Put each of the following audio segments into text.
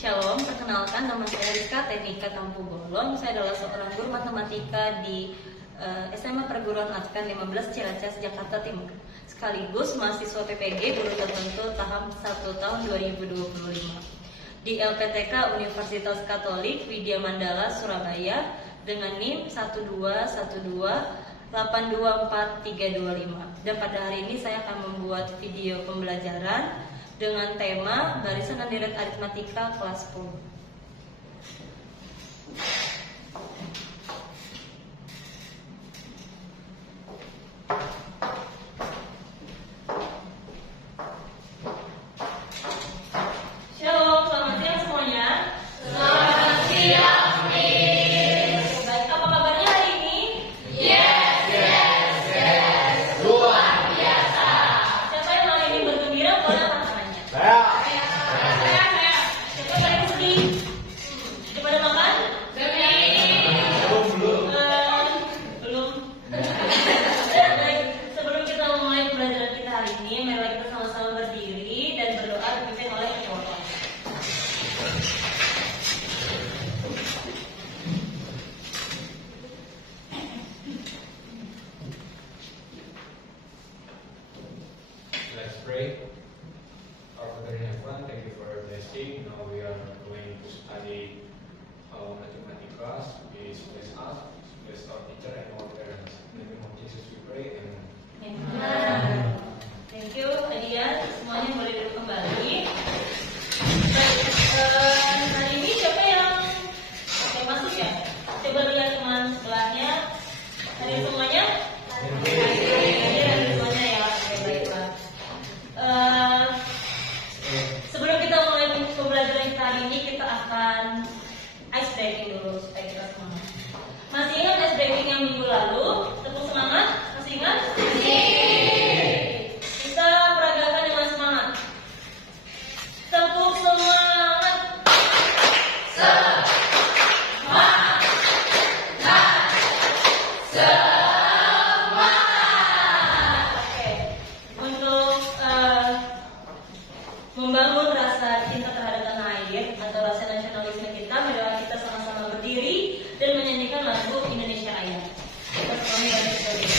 Shalom, perkenalkan nama saya Rizka Teknika Tampu Bolon. Saya adalah seorang guru matematika di SMA Perguruan Advent 15 Ciracas, Jakarta Timur. Sekaligus mahasiswa PPG guru tertentu tahap 1 tahun 2025 di LPTK Universitas Katolik Widya Mandala, Surabaya dengan NIM 121282435. Dan pada hari ini saya akan membuat video pembelajaran dengan tema barisan dan deret aritmatika kelas 10. Shalom, selamat siang semuanya. Selamat siang, Miss. Baik, apa kabarnya hari ini? Yes. Luar biasa. Siapa yang hari ini bergembira? Boleh angkat tangannya. Saya. Siapa yang sedih? Sudah pada makan? Belum. Baik, sebelum kita memulai pembelajaran kita hari ini, mari kita sama-sama berdiri dan berdoa dipimpin oleh ketua kelas. Let's pray. Our Father in heaven, thank you for your blessing. Now we are going to study mathematics. Please bless us, bless our teacher and our parents. In the name of Jesus we pray. Amen. Thank you, Nadia. Semuanya boleh duduk kembali. Baik, hari ini siapa yang masuk ya? Coba lihat teman sebelahnya. Hadir semuanya? Hadir semuanya ya. Oke, baiklah. Sebelum kita mulai pembelajaran kita hari ini, kita akan ice breaking dulu supaya kita semangat. Masih ingat ice breaking yang minggu lalu? Tepuk semangat? Masih ingat? Kita peragakan dengan semangat. Tepuk semangat. Oke. Untuk membangun rasa cinta terhadap tanah air atau rasa nasionalisme kita, marilah kita sama-sama berdiri dan menyanyikan lagu Indonesia Raya. Kita semuanya harus berdiri.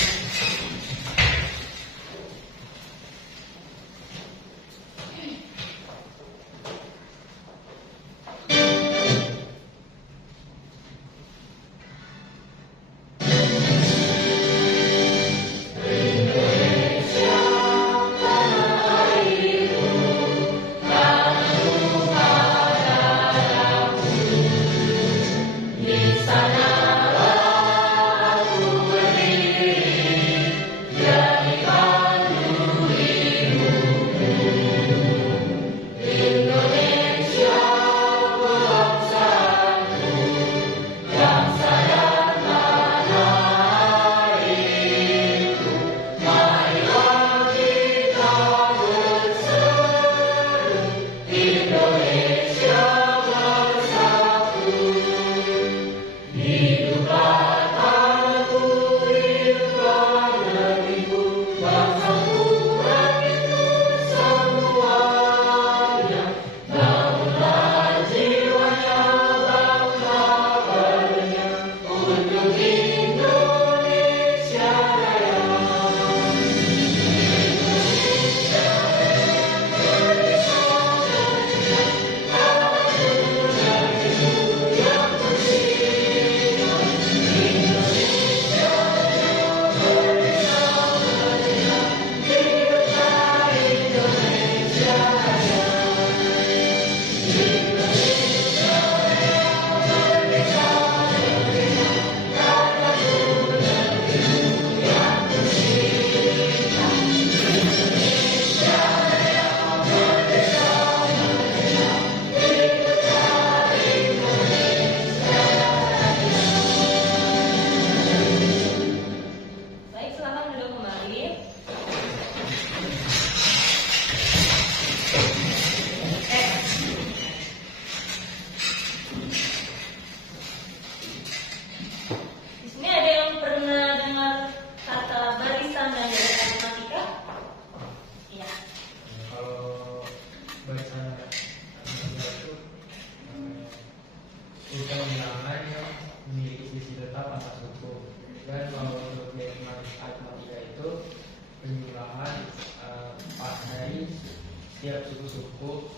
setiap suku-suku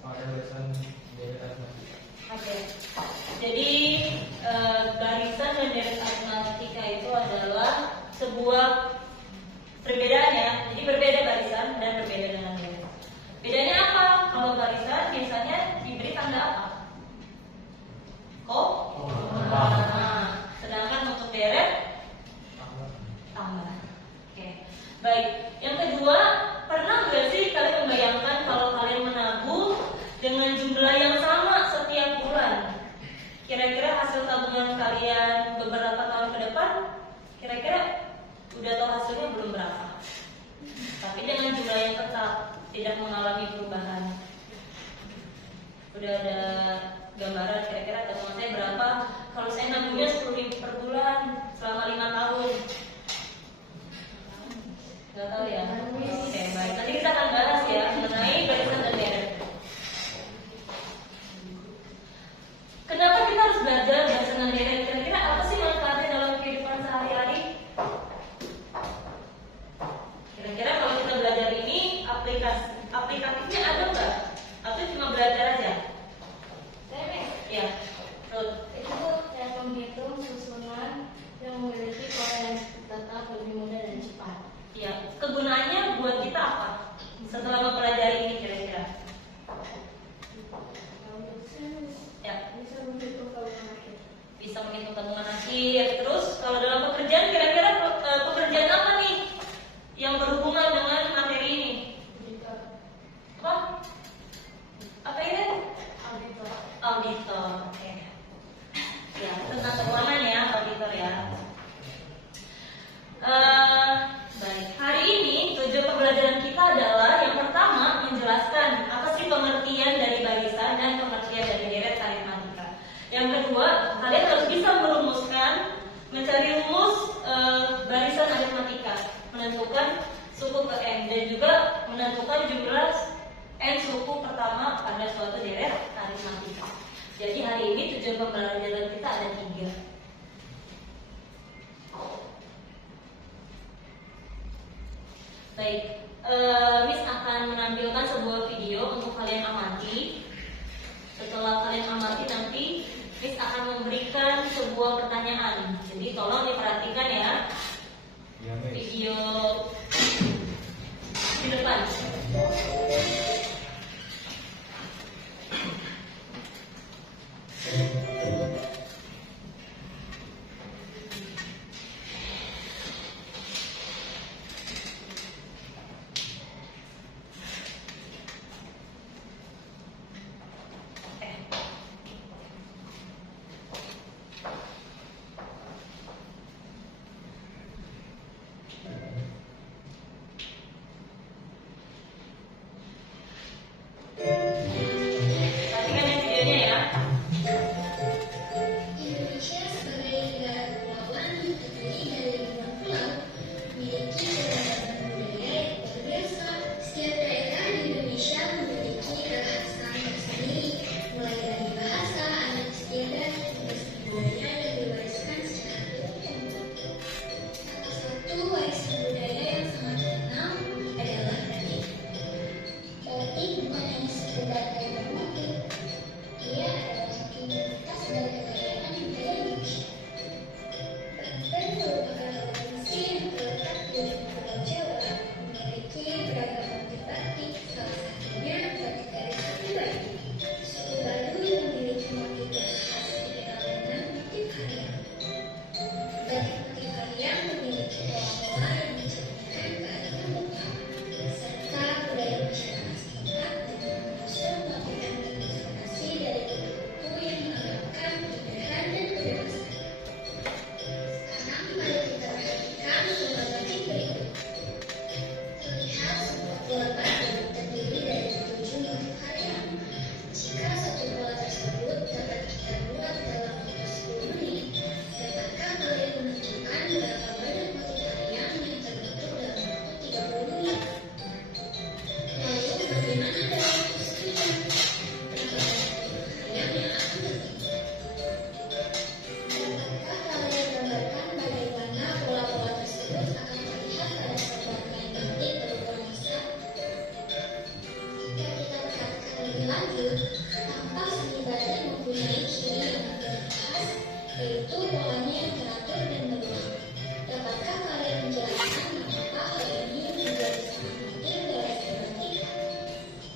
pada barisan bendera aritmatika. Oke. Jadi barisan bendera aritmatika itu adalah sebuah perbedaan ya. Jadi berbeda barisan dan berbeda dengan deret. Bedanya apa? Kalau barisan biasanya diberi tanda apa? Nah, sedangkan untuk deret tambah. Oke. Baik. Yang kedua, pernah nggak sih kalian membayangkan kalau kalian menabung dengan jumlah yang sama setiap bulan? Kira-kira hasil tabungan kalian beberapa tahun ke depan, kira-kira udah tahu hasilnya belum berapa? Tapi dengan jumlah yang tetap, tidak mengalami perubahan. Udah ada gambaran kira-kira tabungan saya berapa? Kalau saya nabungnya 10.000 per bulan selama 5 tahun. Gak tahu ya? Oke, baik. Nanti kita akan bahas ya mengenai barisan dan deret. Kenapa kita harus belajar barisan dan deret? Kira-kira apa sih manfaatnya dalam kehidupan sehari-hari? Kira-kira kalau kita belajar ini aplikatifnya ada nggak? Atau cuma belajar aja? Ya, Ruth. Itu yang menghitung susunan yang memiliki pola yang tetap lebih mudah dan cepat. Ya, kegunaannya buat kita apa? Setelah mempelajari ini kira-kira? Ya, Bisa menghitung tabungan akhir. bisa menghitung tabungan akhir. Terus kalau dalam pekerjaan kira-kira pekerjaan apa nih yang berhubungan dengan materi ini? Apa? Apa ini? Auditor. Oke. Ya, tentang keuangan ya, auditor ya. Baik, hari ini tujuan pembelajaran kita adalah yang pertama menjelaskan apa sih pengertian dari barisan dan pengertian dari deret aritmatika. Yang kedua, kalian harus bisa merumuskan, mencari rumus barisan aritmatika, menentukan suku ke n dan juga menentukan jumlah n suku pertama pada suatu deret aritmatika. Jadi hari ini tujuan pembelajaran kita ada 3. Baik, Miss akan menampilkan sebuah video untuk kalian amati. Setelah kalian amati nanti Miss akan memberikan sebuah pertanyaan. Jadi tolong diperhatikan ya. Ya, Miss. Video di depan. Tampak seni batik mempunyai ciri yang khas, yaitu polanya yang teratur dan berulang. Dapatkah kalian menjelaskan mengapa hal ini menjadi sangat penting dalam seni batik?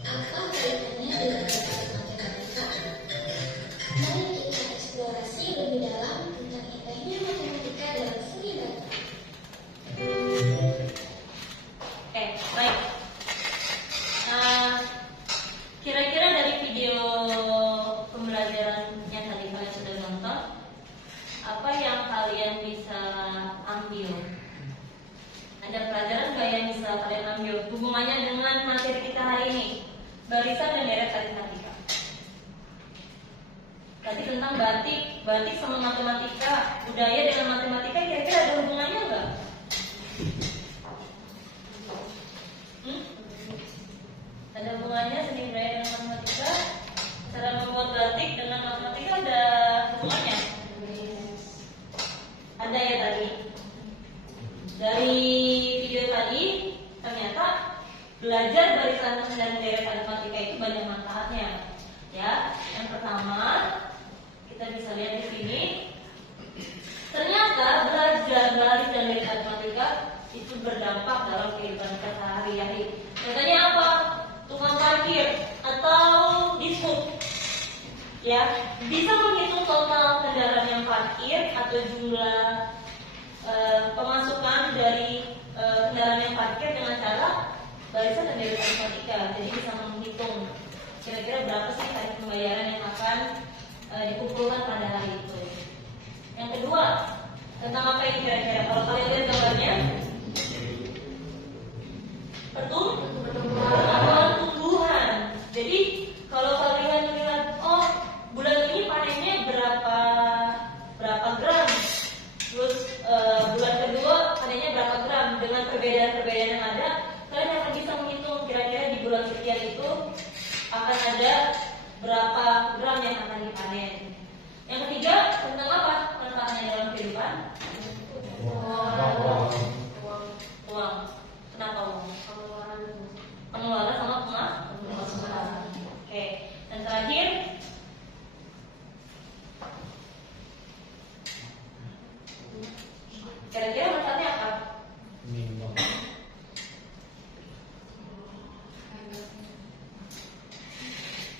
Apa kaitannya dengan matematika? Mari kita eksplorasi lebih dalam tentang indahnya matematika dalam seni batik. Baik. Kira-kira dari video pembelajaran yang tadi kalian sudah nonton, apa yang kalian bisa ambil? Ada pelajaran nggak yang bisa kalian ambil hubungannya dengan materi kita hari ini? Barisan dan deret aritmatika. Tadi tentang batik sama matematika, budaya dengan matematika kira-kira ada hubungannya nggak? Ada hubungannya seni budaya dengan matematika? Cara membuat batik dengan matematika ada hubungannya? Ada ya tadi. Dari video tadi ternyata belajar barisan dan deret aritmatika itu banyak manfaatnya. Ya, yang pertama kita bisa lihat di sini. Ternyata belajar baris dan deret aritmatika itu berdampak dalam kehidupan kita sehari-hari. Contohnya apa? Tukang parkir atau dishub, ya, bisa menghitung total kendaraan yang parkir atau jumlah pemasukan dari kendaraan yang parkir dengan cara barisan dan deret aritmatika. Jadi bisa menghitung kira-kira berapa sih tarif pembayaran yang akan dikumpulkan pada hari itu. Yang kedua, tentang apa ini kira-kira? Kalau kalian lihat gambarnya, pertumbuhan tumbuhan. Jadi kalau kalian lihat, oh bulan ini panennya berapa gram, terus bulan kedua panennya berapa gram, dengan perbedaan-perbedaan yang ada, kalian akan bisa menghitung kira-kira di bulan sekian itu akan ada berapa gram yang akan dipanen. Yang ketiga, tentang apa manfaatnya dalam kehidupan? Uang. Kenapa uang? Pengeluaran sama pemasukan. Oke. Dan terakhir, kira-kira manfaatnya apa?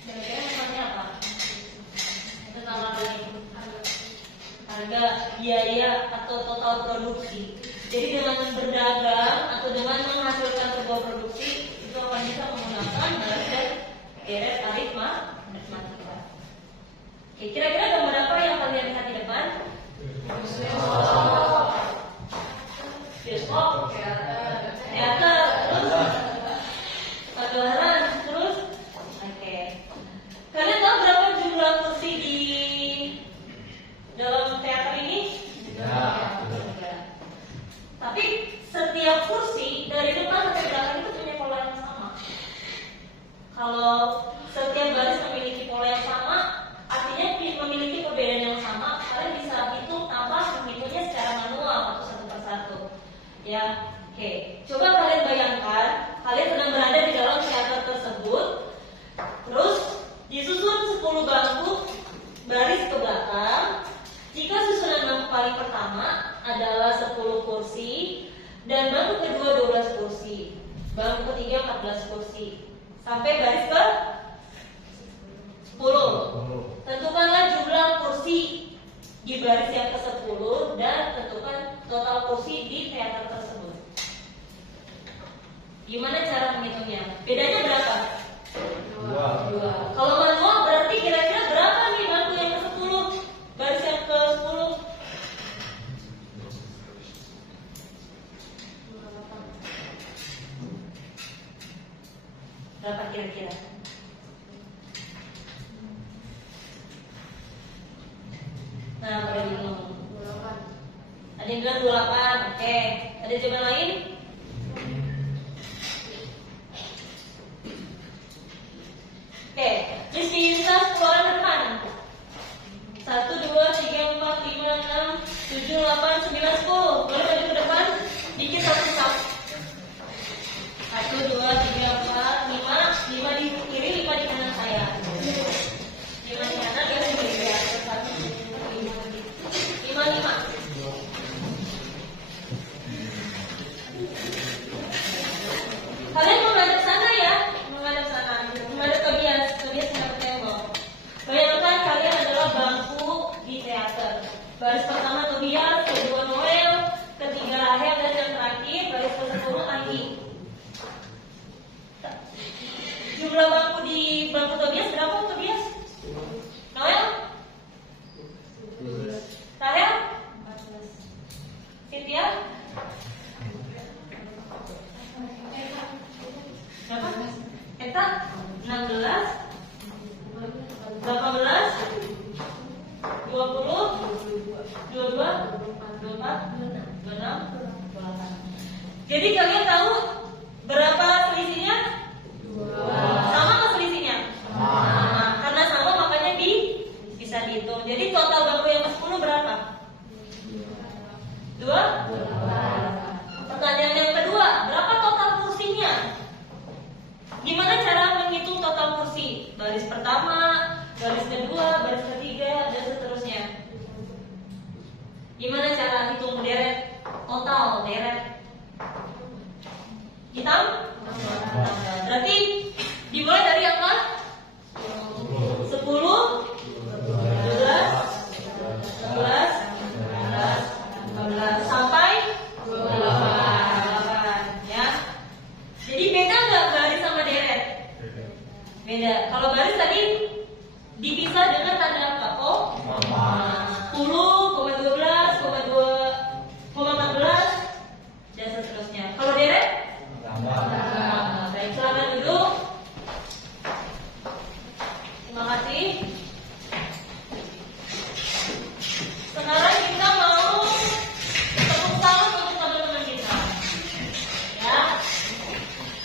Kira-kira manfaatnya apa? Tentang apa ini? Harga, biaya atau total produksi. Jadi dengan berdagang atau dengan menghasilkan sebuah produksi itu akan bisa menggunakan baris dan deret aritmatika. Oke, kira-kira gambar apa yang kalian lihat di depan? Bioskop, teater, terus pagelaran, terus oke. Kalian tahu berapa jumlah kursi di dalam teater ini? Tapi setiap kursi dari depan sampai belakang itu punya pola yang sama. Kalau setiap baris memiliki pola yang sama, artinya memiliki perbedaan yang sama. Kalian bisa hitung tanpa menghitungnya secara manual atau satu persatu. Ya, oke. Coba kalian bayangkan, kalian sedang berada di dalam teater tersebut, terus disusun 10 bangku baris ke belakang. Jika susunan bangku paling pertama adalah 10 kursi dan bangku kedua 12 kursi, bangku ketiga 14 kursi, sampai baris ke 10. Tentukanlah jumlah kursi di baris yang ke-10 dan tentukan total kursi di teater tersebut. Gimana cara menghitungnya? Bedanya berapa? 2. Kalau manual berarti kira-kira berapa nih bangku yang ke-10? Baris yang ke-10? Berapa kira-kira? Nah, pada bingung. 28. Ada yang bilang 28, oke. Ada jawaban lain? Oke, just dihitung keluaran depan. 1, 2, 3, 4, 5, 6, 7, 8, 9, 10. Boleh maju ke depan? Dikit satu-satu. 1, 2, 3, 4, 5 di kiri, 5 di kanan saya. Baris pertama Tobias, kedua Noel, ketiga Rahel, dan yang terakhir baris ke-10 Anggi. Jumlah bangku di bangku Tobias berapa Tobias? Noel? Rahel? 14. Cynthia? Berapa? Eta? 16? 18? 20? 22? 24? 26? 28. Jadi kalian tahu berapa selisihnya? Sama nggak selisihnya? Sama. Karena sama makanya bisa dihitung. Jadi total bangku yang ke-10 berapa? 2? Pertanyaan yang kedua, berapa total kursinya? Gimana cara menghitung total kursi? Baris pertama, baris kedua, baris ketiga, dan seterusnya. Gimana cara hitung deret? Total deret. Hitam? Berarti dimulai dari angka 10, 12, 11, 12 sampai 28 ya. Jadi beda nggak baris sama deret? Beda. Kalau baris tadi dipisah dengan tanda apa? Oh, 10, 12, 14 dan seterusnya. Kalau deret? Baik, selamat duduk. Terima kasih. Sekarang kita mau tepuk tangan untuk teman-teman kita. Ya.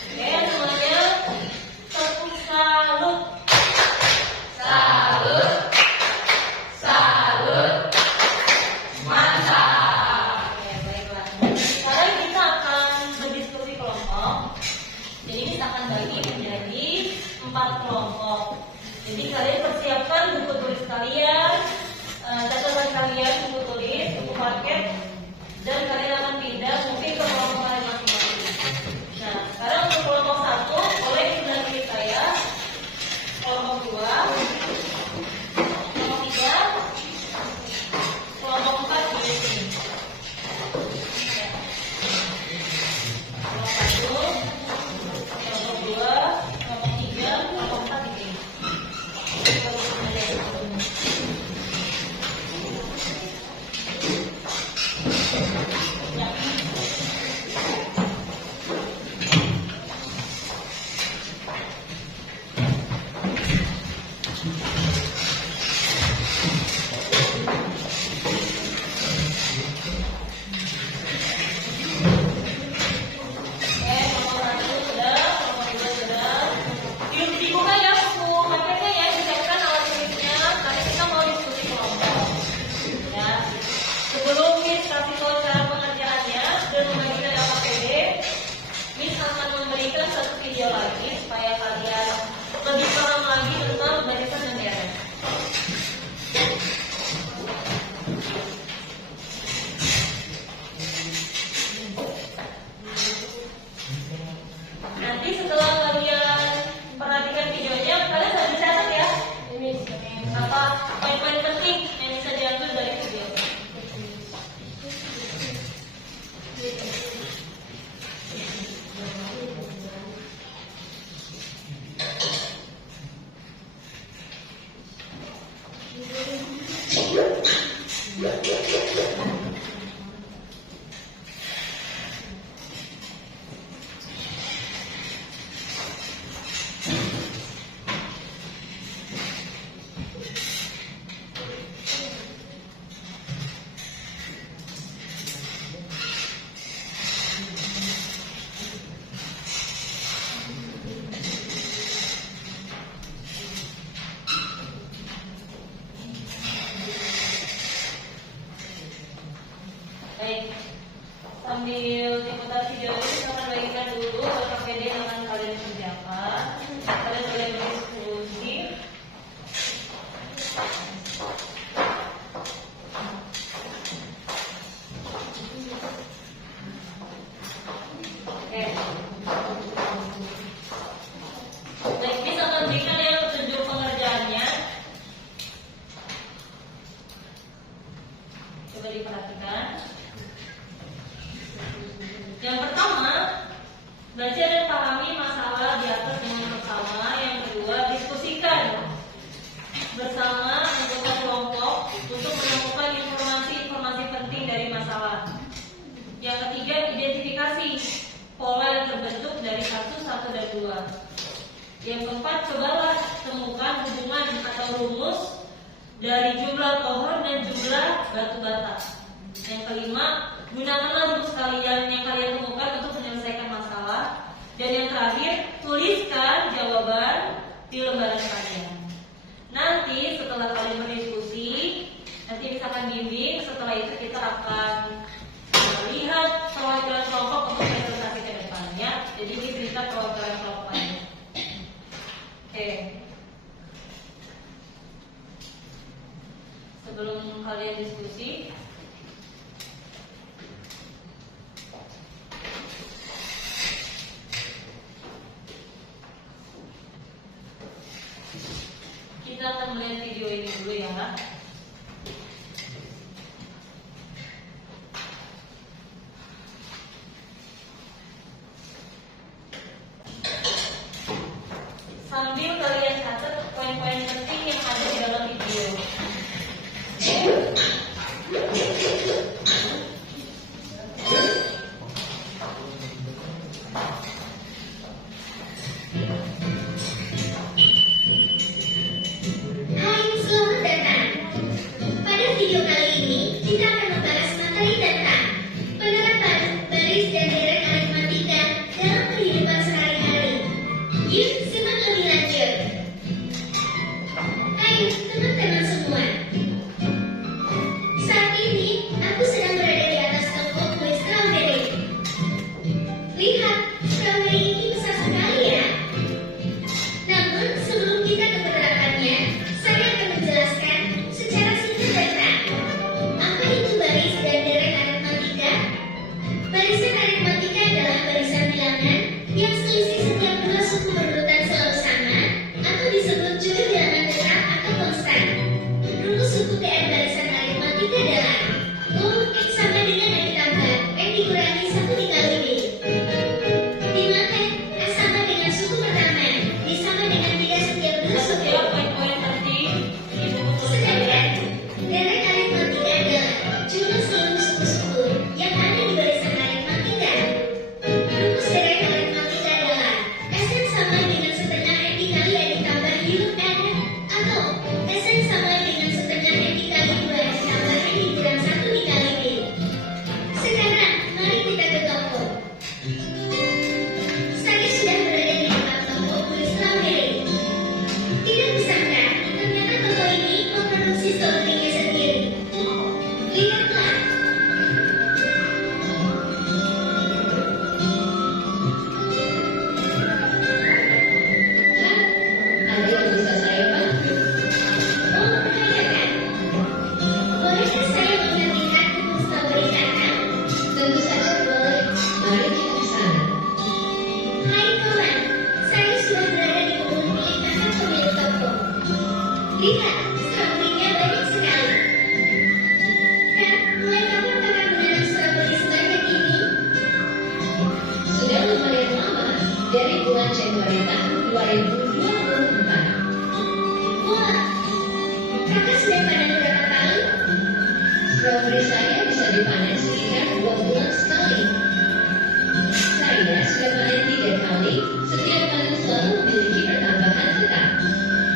Oke, semuanya tepuk salut. Salut. Salut. Mantap. Oke, baiklah. Sekarang kita akan berdiskusi kelompok. Jadi kita akan bagi menjadi 4 kelompok. Jadi kalian persiapkan buku tulis kalian, catatan kalian, buku tulis, buku paket, dan kalian akan pindah mungkin ke kelompok kalian masing-masing. Nah, sekarang untuk kelompok 1, oleh sudah pilih saya. Kelompok 2, kelompok 3, kelompok 4 pilih sini. Kelompok 1, kelompok 2, kelompok 3, kelompok 4 di sini. bersama anggota kelompok untuk menemukan informasi-informasi penting dari masalah. Yang ketiga, identifikasi pola yang terbentuk dari 1, 1, dan 2. Yang keempat, cobalah temukan hubungan atau rumus dari jumlah pohon dan jumlah batu bata. Yang kelima, gunakanlah rumus kalian yang kalian temukan untuk menyelesaikan masalah. Dan yang terakhir, tuliskan jawaban di lembaran kalian. Nanti setelah kalian berdiskusi, nanti misalkan bimbing, setelah itu kita akan lihat perwakilan kelompok untuk presentasi ke depannya. Jadi ini cerita perwakilan kelompoknya. Oke. Sebelum kalian diskusi, kita akan melihat video ini dulu ya. Sambil kalian catat poin-poin penting yang ada di dalam video. Hai, selamat datang. Pada video kali ini, kita akan membahas materi tentang penerapan baris dan deret aritmatika dalam kehidupan sehari-hari. Yuk, simak lebih lanjut. Hai, teman-teman semua. Saat ini, aku sedang berada di atas toko kue strawberry. Lihat, strawberry ini besar sekali ya. Namun, sebelum kita ke penerapannya, saya akan menjelaskan secara singkat tentang apa itu baris dan deret aritmatika. Barisan aritmatika adalah barisan bilangan yang selisih setiap dua suku berurutan selalu sama atau disebut juga bilangan tetap atau konstan. Rumus suku TR barisan aritmatika adalah X sama dengan X ditambah X dikurangi 1 dikali B, di mana X sama dengan suku pertama disama dengan 3 setiap dua suku. Adalah poin-poin penting di buku tulis Sedangkan kalian. deret aritmatika adalah jumlah seluruh suku-suku yang ada di barisan aritmatika. Rumus deret aritmatika adalah SN sama dengan setengah N dikali N ditambah U N, atau SN sama dengan setengah N dikali 2 N ditambah N dikurang 1 dikali B. Sekarang, mari kita ke toko. Saya sudah berada di depan toko kue strawberry. Tidak kusangka, ternyata toko ini memproduksi strawberry sendiri. Lihatlah. Ada yang bisa saya bantu? Oh, ada kan? Bolehkah saya melihat kebun strawberry kakak? Tentu saja boleh. Mari kita ke sana. Hai kawan, saya sudah berada di kebun milik kakak pemilik toko. Lihat, strawberry-nya banyak sekali. Kak, mulai kapan kakak menanam strawberry sebanyak ini? Sudah lumayan lama, dari bulan Januari tahun 2024. Wah, kakak sudah panen berapa kali? Strawberry saya bisa dipanen sekitar 2 bulan sekali. Saya sudah panen 3 kali, setiap panen selalu memiliki pertambahan tetap.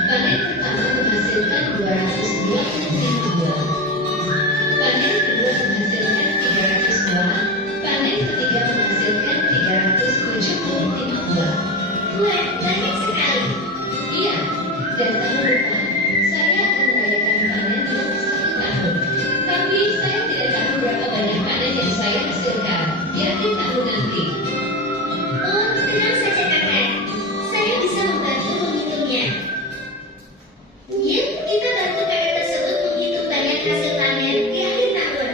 Panen pertama menghasilkan 225 buah. Panen kedua menghasilkan 300 buah. Panen ketiga menghasilkan 375 buah. Wah, banyak sekali. Iya, dan tahun depan saya akan merayakan panen dalam 1 tahun. Tapi saya tidak tahu berapa banyak panen yang saya hasilkan di akhir tahun nanti. Oh, tenang saja kakak. Saya bisa membantu menghitungnya. Yuk, kita bantu kakak tersebut menghitung banyak hasil panen di akhir tahun.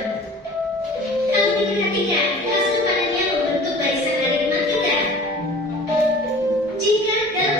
Kalau diperhatikan, hasil panennya membentuk barisan aritmatika. Jika dalam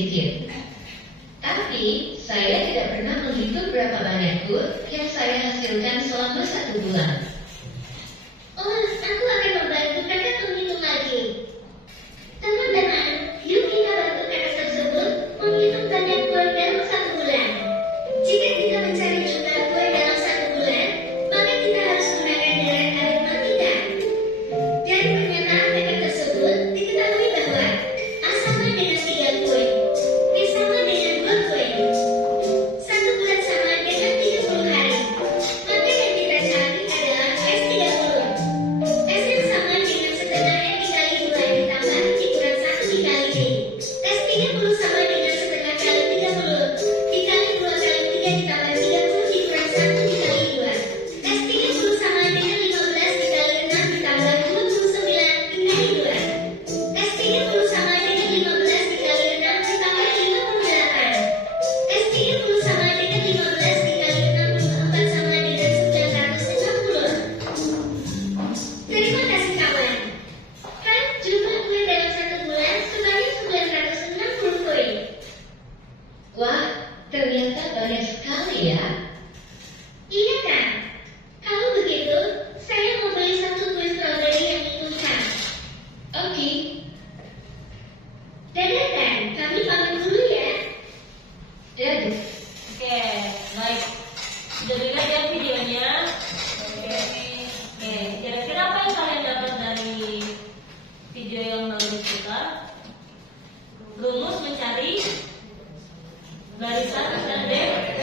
sedikit. Tapi saya tidak pernah menghitung berapa banyak kur yang saya hasilkan selama 1 bulan. Oh, aku akan membantu kakak menghitung lagi. Teman-teman, yuk kita bantu kakak tersebut menghitung banyak kue dalam 1 bulan. Jika kita mencari jumlah kue dalam 1 bulan, maka kita harus menggunakan deret aritmatika. Dari pernyataan kakak tersebut, diketahui bahwa A sama dengan 3 kue, B sama dengan 2 kue. 1 bulan sama dengan 30 hari. Maka yang kita cari adalah S30. S sama dengan setengah N dikali 2 ditambah dikurang 1 dikali D. S30 sama dengan setengah kali 30 dikali 2 kali 3 ditambah 30 dikurang 1 dikali 2. S30 sama dengan 15 dikali 6 ditambah 29 dikali 2. S30 sama dengan 15 dikali 6 ditambah 58. S30 sama dengan 15 dikali 64 sama dengan 960. Terima kasih kawan. Kan jumlah kue dalam 1 bulan sebanyak 960 kue. Wah, ternyata banyak sekali ya. Iya kan? Kalau begitu, saya mau beli 1 kue strawberry yang diinginkan. Oke, Dadah kan, kami pamit dulu ya. dadah. Oke, baik. Sudah dilihat ya videonya? Oke. Oke, kira-kira apa yang kalian dapat dari video yang baru kita? Rumus mencari barisan dan deret.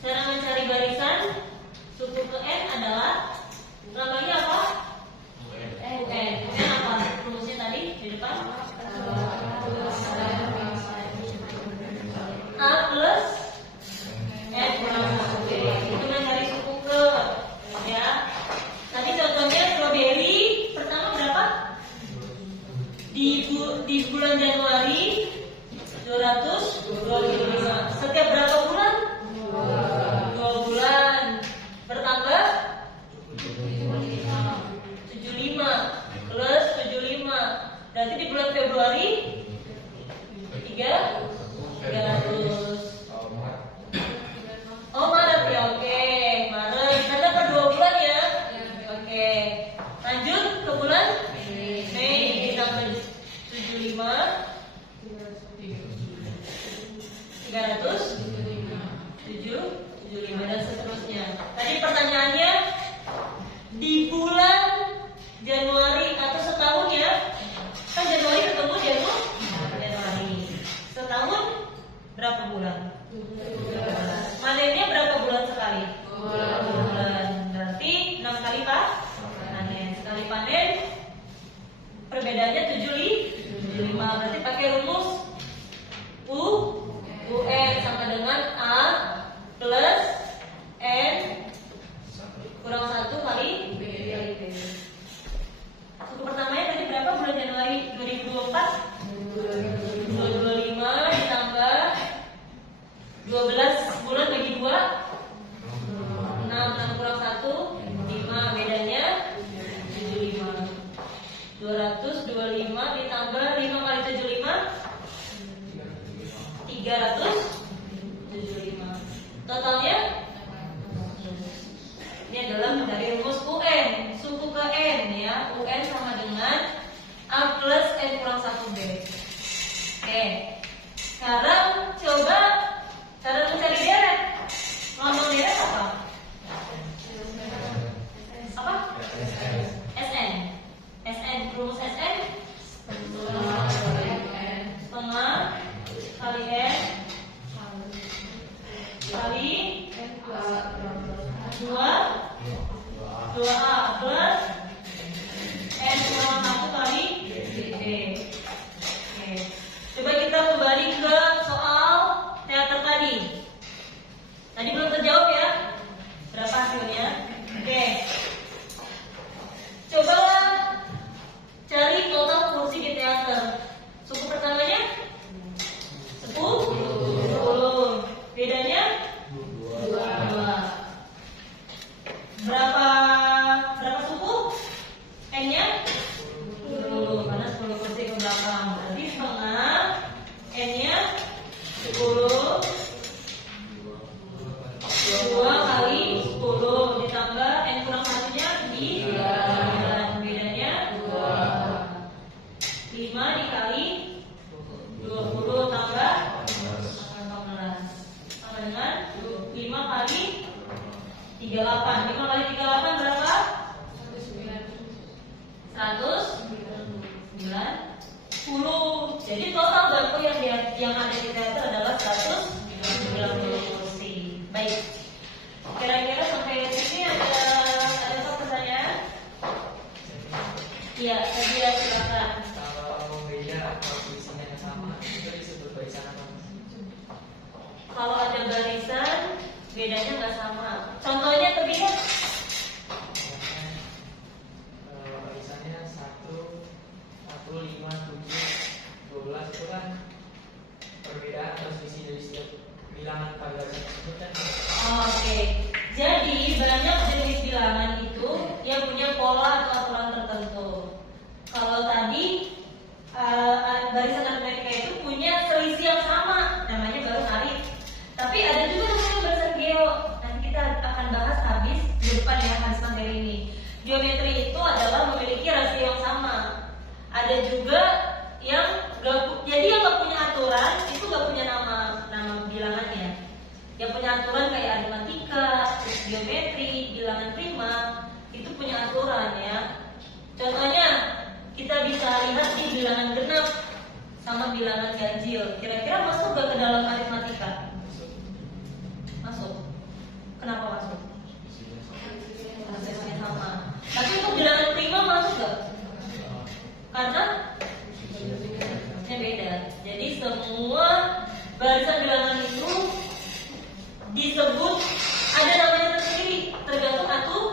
Cara mencari barisan suku ke N adalah lambangnya apa? UN. UN apa? Rumusnya tadi di depan? A plus N kurang 1. Itu mencari suku ke, ya. Tadi contohnya strawberry pertama berapa? Di bulan Januari 225. Setiap berapa bulan? 2 bulan. Bertambah 75 plus 75. Berarti di bulan Februari 300. Oh, Maret ya, oke. Maret. Kita per 2 bulan ya. Oke. Lanjut ke bulan Mei ditambah 75 375 dan seterusnya. Tadi pertanyaannya di bulan Januari atau setahun ya? Kan Januari ketemu Januari. Setahun berapa bulan? 12. Manennya berapa bulan sekali? 2 bulan. Berarti 6 kali panen. Sekali panen perbedaannya 75. Berarti pakai rumus UN sama dengan A plus N kurang 1 kali B. Suku pertamanya tadi berapa bulan Januari 2024? 225 ditambah 12 bulan bagi 2 6 kurang 1 5, bedanya 75. 225 ditambah 5 kali 75 375. Totalnya ini adalah dari rumus UN, suku ke N ya. UN sama dengan A plus N kurang 1B. Oke. Sekarang coba cara mencari deret. Lambang deret apa? Apa? SN. SN, rumus SN setengah kali N kali 2A plus N kurang 1 kali B. Oke. Coba kita yang ada di teater adalah 190 kursi. Baik. Kira-kira sampai sini ada apa pertanyaan? Iya, Nadia silakan. Kalau beda atau tulisannya sama itu disebut barisan apa? Kalau ada barisan bedanya nggak sama. Contohnya terlihat Barisannya 1, 1, 5, 7, 12 itu kan perbedaan atau selisih dari setiap bilangan pada barisan tersebut kan? Oke. Jadi banyak jenis bilangan itu yang punya pola atau aturan tertentu. Kalau tadi barisan aritmetika itu punya selisih yang sama, namanya baru arif. Tapi ada juga namanya barisan geo. Nanti kita akan bahas habis di depan ya habis materi ini. Geometri itu adalah memiliki rasio yang sama. Ada juga yang jadi yang nggak punya aturan itu nggak punya nama bilangannya. Yang punya aturan kayak aritmatika, geometri, bilangan prima itu punya aturan ya. Contohnya kita bisa lihat di bilangan genap sama bilangan ganjil. Kira-kira masuk gak ke dalam aritmatika? Masuk. Kenapa masuk? Rasanya sama. Tapi untuk bilangan prima masuk gak? Karena beda. Jadi semua barisan bilangan itu disebut ada namanya tersendiri tergantung aturan.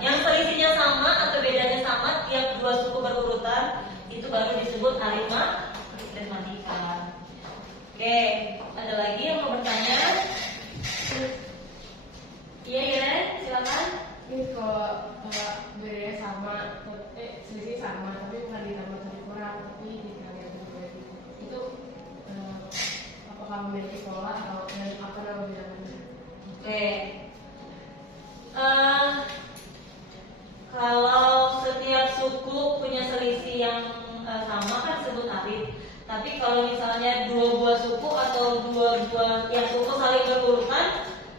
Yang selisihnya sama atau bedanya sama tiap dua suku berurutan itu baru disebut aritmatika. Oke, ada lagi yang mau bertanya? Iya, Iren, silakan. Ini kalau bedanya sama, selisih sama, tapi bukan ditambah atau dikurang, tapi dikali atau dibagi. Itu apakah memiliki pola atau apa nama bilangannya? Oke. Kalau setiap suku punya selisih yang sama kan disebut arif. Tapi kalau misalnya dua buah suku atau dua buah yang suku saling berurutan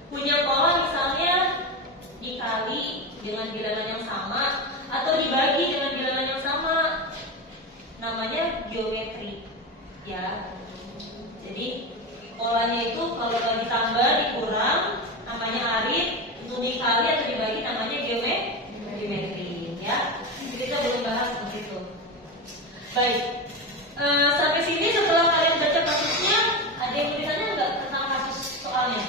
punya pola, misalnya dikali dengan bilangan yang sama atau dibagi dengan bilangan yang sama, namanya geometri ya. Jadi polanya itu kalau ditambah dikurang namanya arif, untuk dikali atau dibagi namanya geometri ya. Kita belum bahas seperti itu. Baik, sampai sini setelah kalian baca kasusnya, ada yang mau ditanya nggak tentang kasus soalnya?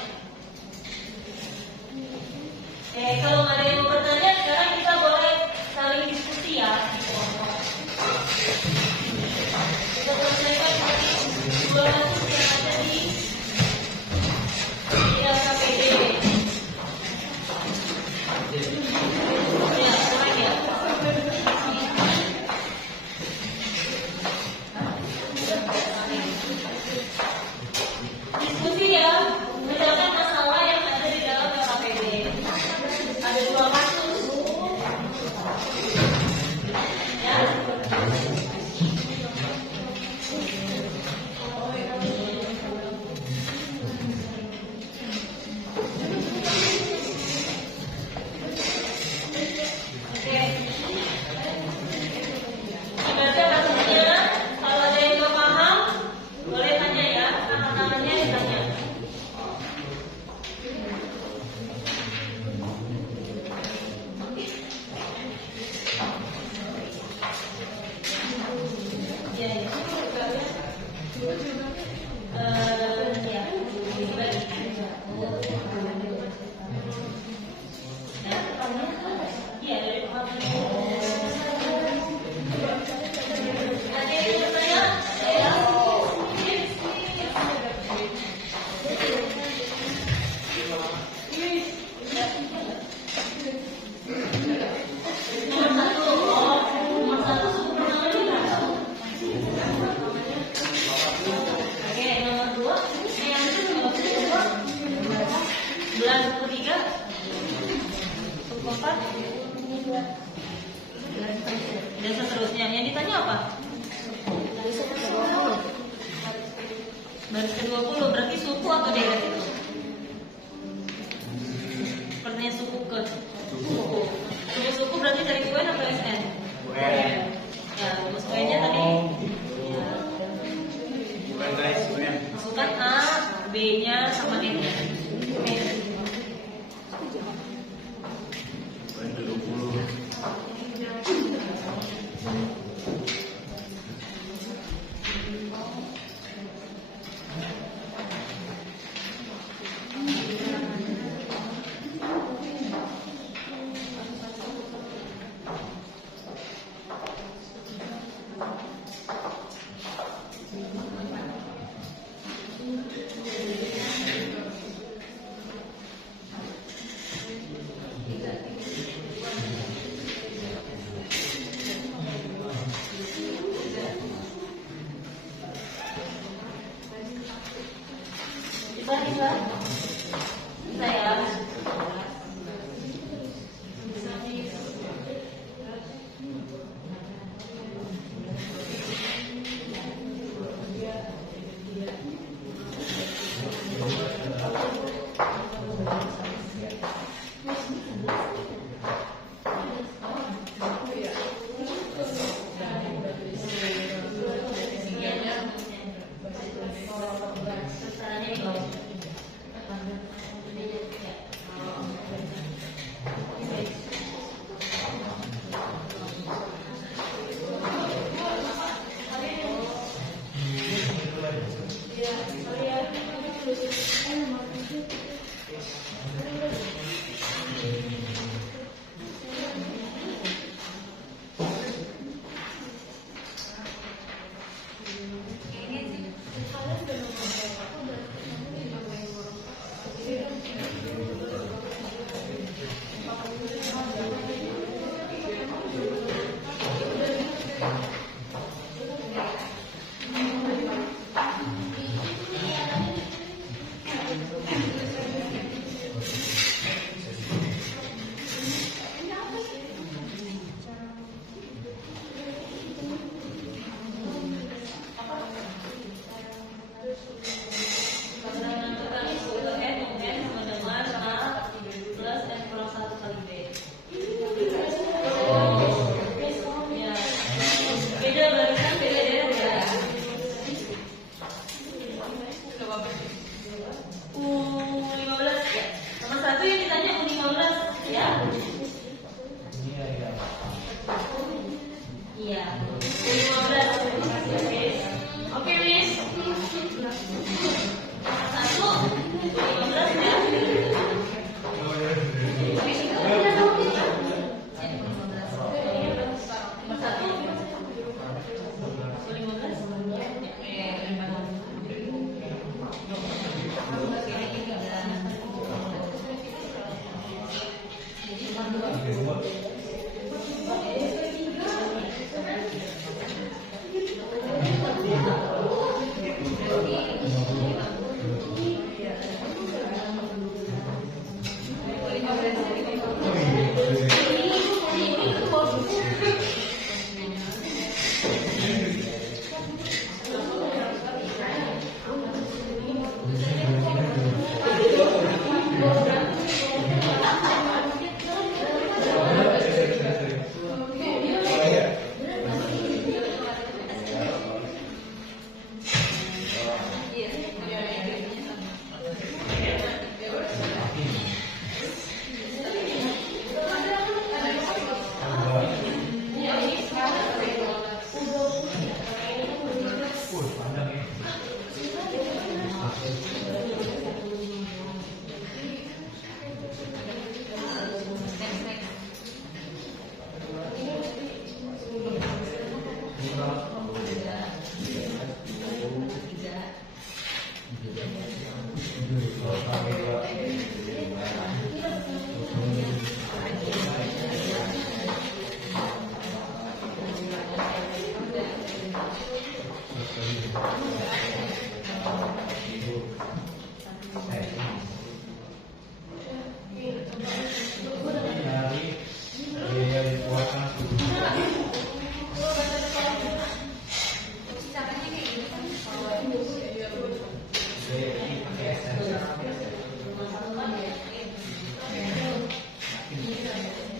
Oke, kalau nggak ada yang mau bertanya, sekarang kita boleh saling diskusi ya di kelompok. Kita selesaikan dua kasus yang ada di LKPD. Ya, mulai ya. Diskusi ya, berdasarkan masalah yang ada di dalam LKPD. Ada dua kasus. Ya. Oke. Dibaca kasusnya. Kalau ada yang nggak paham, boleh tanya ya. Tangan-tangannya ditanya. Ya, ya. Iya, dari pengalaman. Ada yang bertanya? Ya. Nomor satu suku pertama ini berapa? Oke, nomor dua. Yang itu nomor dua. 11, suku tiga. Suku empat. Dan seterusnya. Yang ditanya apa? Baris ke-20. Berarti suku atau deret itu? Sepertinya suku ke suku. Suku berarti dari UN atau SN? UN. Ya, rumus UN-nya tadi. Ya. B-nya sama N-nya.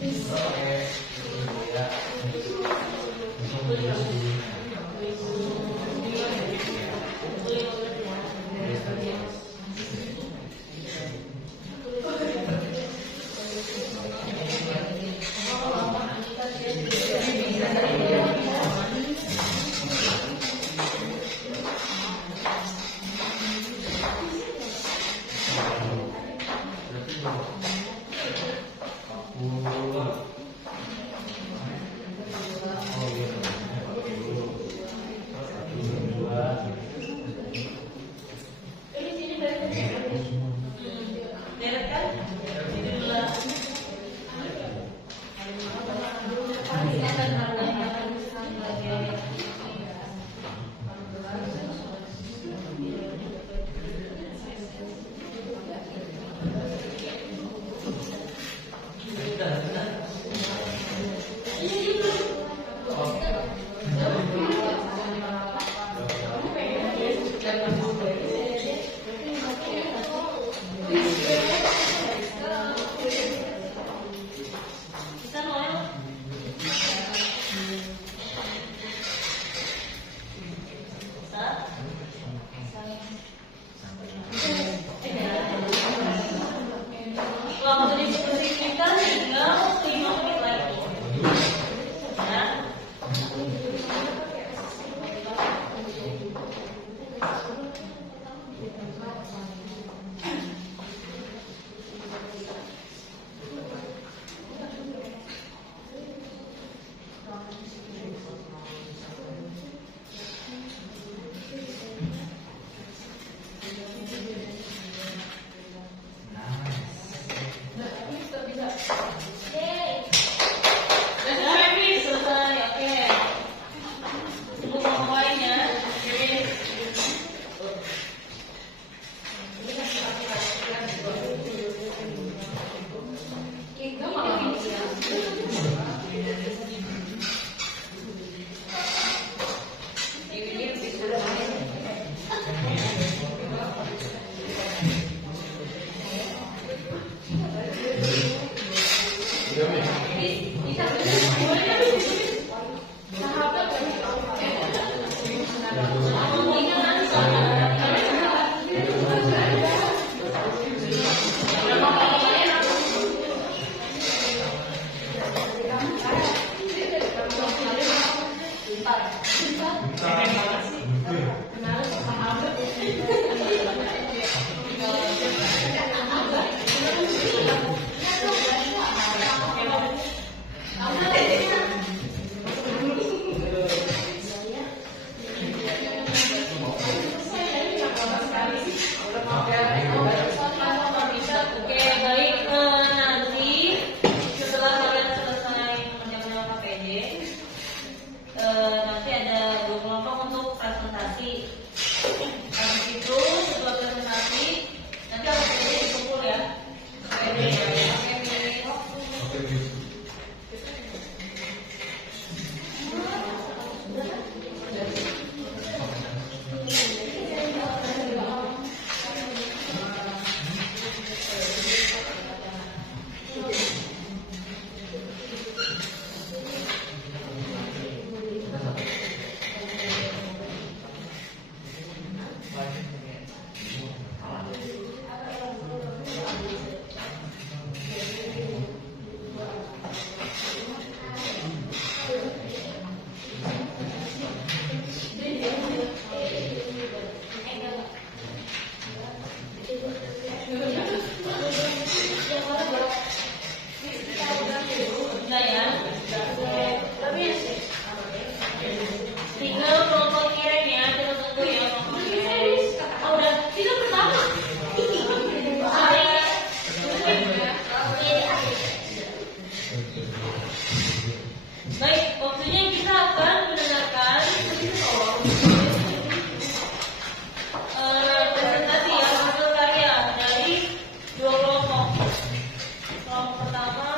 Bisa ya. Waktu didiskusikan tinggal 5 menit lagi. Ya. Selesai, oke. Tunggu poin-poinnya. Oke, baik. Nanti setelah kalian selesai menjawab KPD, nanti ada 2 kelompok untuk presentasi. Habis itu setelah presentasi nanti KPD dikumpul ya. KPD ya. Udah ya. Tinggal kelompok kirim ya, kita tunggu ya kelompok kirim. Oh, udah. Itu pertama. Baik, waktunya kita akan mendengarkan presentasi ya, hasil karya dari 2 kelompok. Kelompok pertama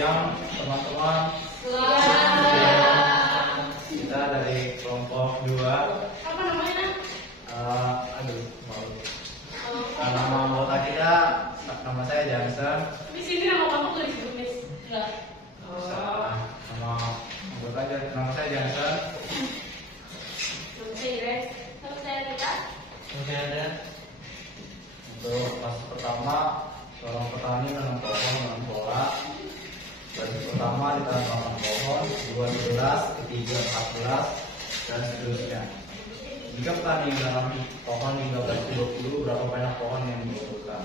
siang teman-teman. Kita dari kelompok 2. Apa namanya? Malu. Nama anggota kita, nama saya Jansen. Di sini nama kamu tuh ditulis. Enggak. Nama anggota nama saya Jansen. Nama saya Iris. Nama saya Rita. Nama saya ada. Untuk fase pertama, seorang petani menanam pohon dengan pola Baris pertama ditambahkan pohon, kedua 11, ketiga 14, dan seterusnya. Jika petani dalam pohon hingga baris 20, berapa banyak pohon yang dibutuhkan?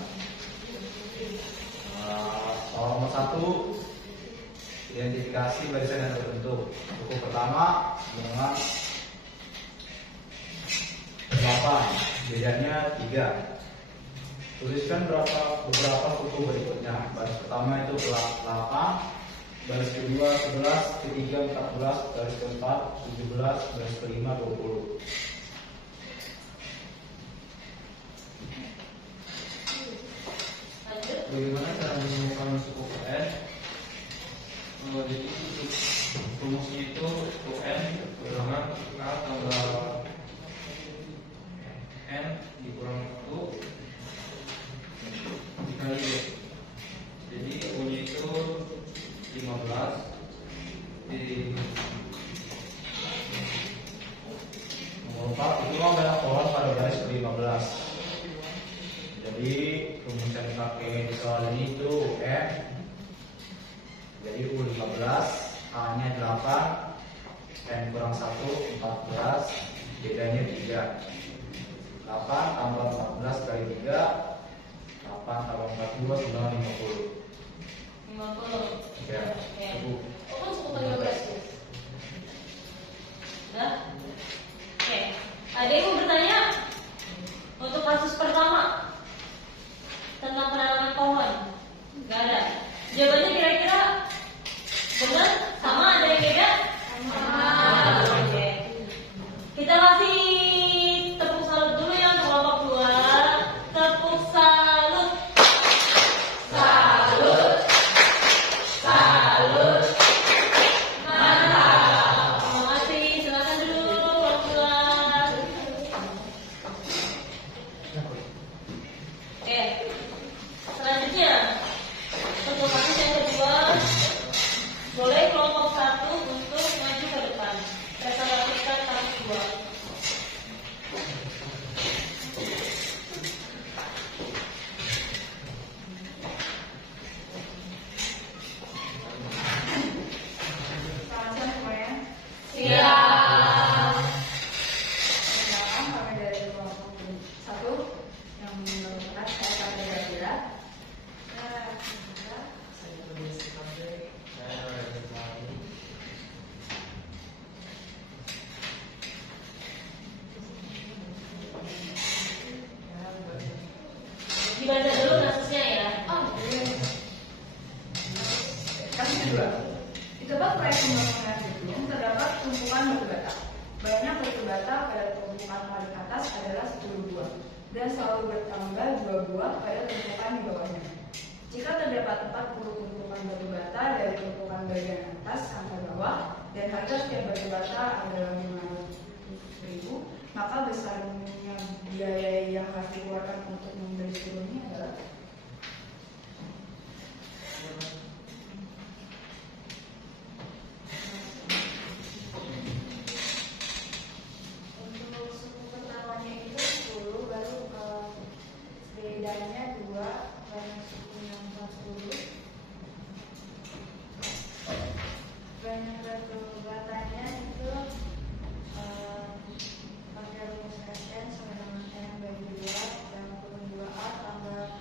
Soal nomor 1, identifikasi barisan yang terbentuk. Buku pertama dengan 8, bedanya 3. Tuliskan beberapa suku berikutnya. Baris pertama itu 8, baris kedua 11, ketiga 14, baris keempat 17, baris kelima 20. Bagaimana cara menemukan suku UN? Jadi rumusnya itu UN bilangan K tambah N dikurang 1 dikali 2. Jadi U-nya itu 15 di Nomor 4 itu banyak pohon pada baris ke-15. Jadi rumus yang dipakai di soal ini itu UN. Jadi U15, A-nya 8, N kurang 1, 14, bedanya 3. 8 tambah 14 kali 3, 8 tambah 42 sama 50. 50. Ya, Oke. cukup. Oh kan suku ke-15 ya? Udah? Oke. Ada yang mau bertanya? Untuk kasus pertama tentang penanaman pohon, nggak ada. Jawabannya kira-kira benar? Sama? Ada yang beda? Sama. Oke. Kita kasih tepuk salut dulu ya untuk kelompok 2. Tepuk salut. Salut. Salut. Mantap. Terima kasih. Silakan dulu kelompok 2. Oke. Selanjutnya untuk kasus yang kedua, boleh kelompok 1 untuk maju ke depan. Presentasikan kasus 2. Selamat siang semuanya. Siap. Perkenalkan kami dari kelompok 1 yang menggunakan saya pada Gabila. saya tulis sampai saya ada lagi. Dibaca dulu kasusnya ya. Kasus kedua. Di tempat proyek pembangunan gedung terdapat tumpukan batu bata. Banyak batu bata pada tumpukan paling atas adalah 10 buah dan selalu bertambah 2 buah pada tumpukan di bawahnya. Jika terdapat 40 tumpukan batu bata dari tumpukan bagian atas sampai bawah dan harga setiap batu bata adalah 500.000, maka besarnya biaya yang harus dikeluarkan untuk membeli seluruhnya adalah Untuk suku pertamanya itu 10, baru bedanya 2, banyak sukunya 40. Banyak batu batanya itu pakai rumus SN sama dengan N bagi 2, dan turun 2A tambah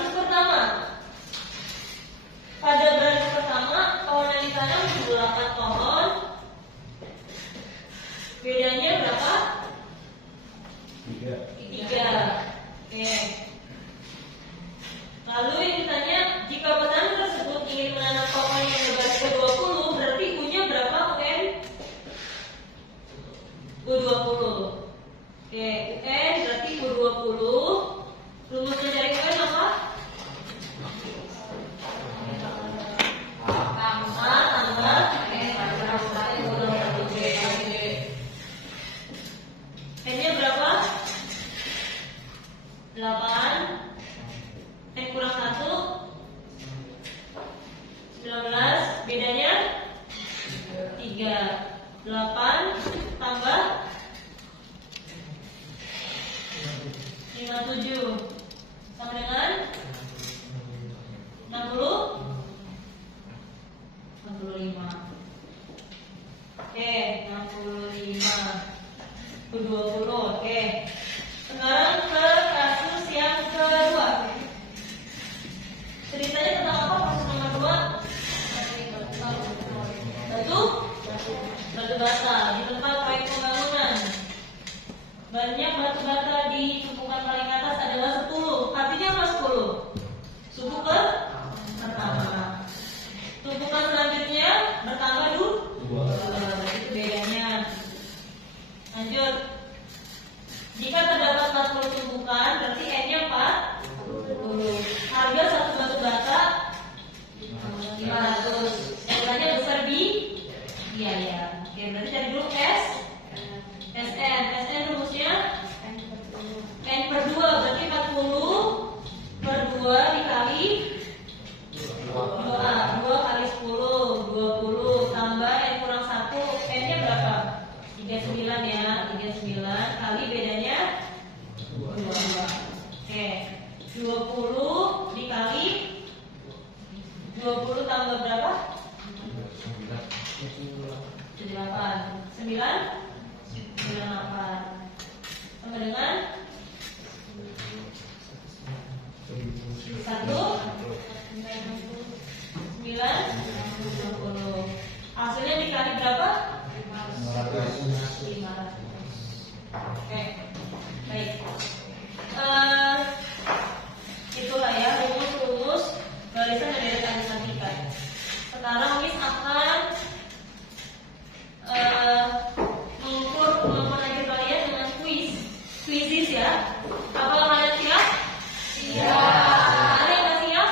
Kasus pertama. Pada baris pertama, pohon yang ditanam 78 pohon. Bedanya berapa? 3. Oke. Lalu yang ditanya, jika petani tersebut ingin menanam pohon yang berbaris ke-20, berarti U-nya berapa UN? U20. Oke, UN berarti U20. Rumusnya dari UN apa? N-nya berapa? 8. N kurang 1 19. Bedanya 3. 8 tambah 57 sama dengan 60 65. Oke, 65 20. Oke. Sekarang ke kasus yang kedua. Ceritanya tentang apa kasus nomor 2? Batu bata di tempat proyek pembangunan. Banyak batu bata di tumpukan paling atas adalah 10. Artinya apa 10? Suku ke pertama. Tumpukan selanjutnya bertambah 2. Itu bedanya. Lanjut. Jika terdapat 40 tumpukan, berarti N-nya 40. Harga satu batu bata 500. Ukurannya besar biaya. Oke, berarti cari dulu S. SN rumusnya N per 2, berarti 40 per 2 dikali 2 kali 10, 20 tambah N kurang 1, N-nya berapa? 39 ya, 39 kali bedanya 2. Oke, 20 dikali 20 tambah berapa? 78. 98 sama dengan 1 9 hasilnya dikali berapa? 500. Oke, baik. Itulah ya rumus barisan dan deret aritmatika. Sekarang Miss akan mengukur kemampuan akhir kalian dengan quizzes ya. Apakah kalian siap? Siap. Ada yang nggak siap?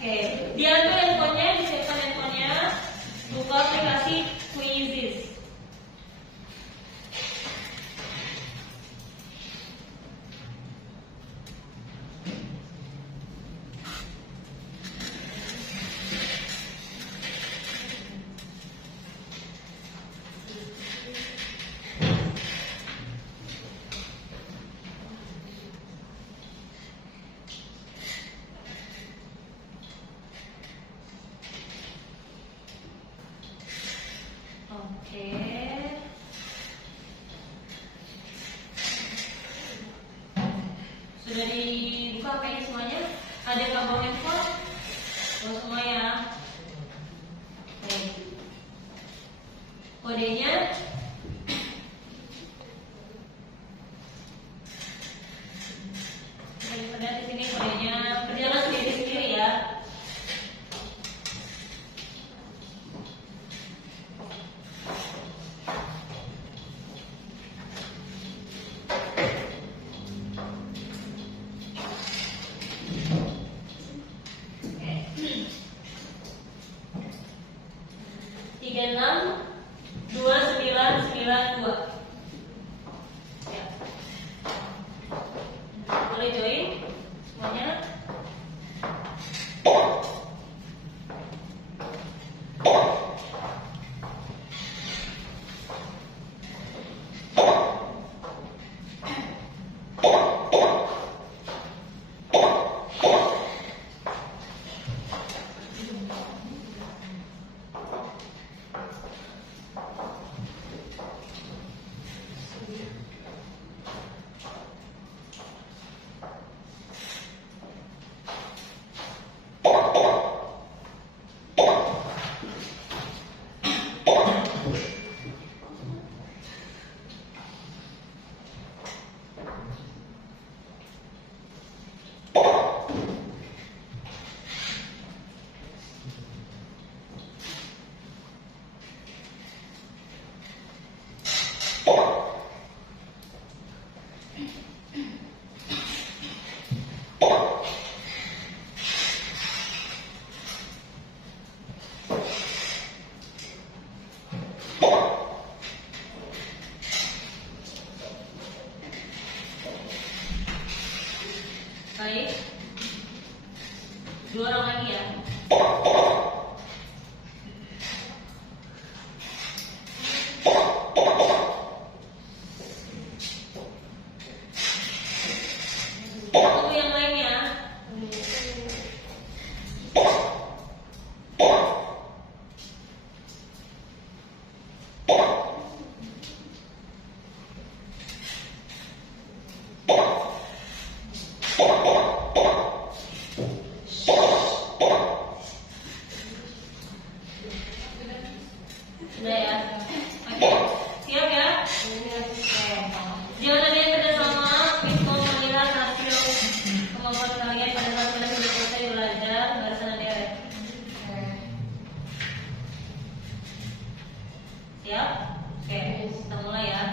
Oke, diambil handphonenya, disiapkan handphonenya, buka aplikasi quizzes. Oke. Sudah dibuka kayaknya semuanya? Ada yang nggak bawa handphone? Bawa semua ya. Oke. Kodenya lihat di sini kodenya. Berjalan sendiri ya. Boleh join semuanya. Baik. 2 orang lagi ya. Tunggu yang lainnya. Sudah ya? Oke, siap ya? Jangan ada yang kerjasama untuk melihat hasil kemampuan kalian pada saat kalian sudah selesai belajar barisan deret. Siap? Oke, kita mulai ya.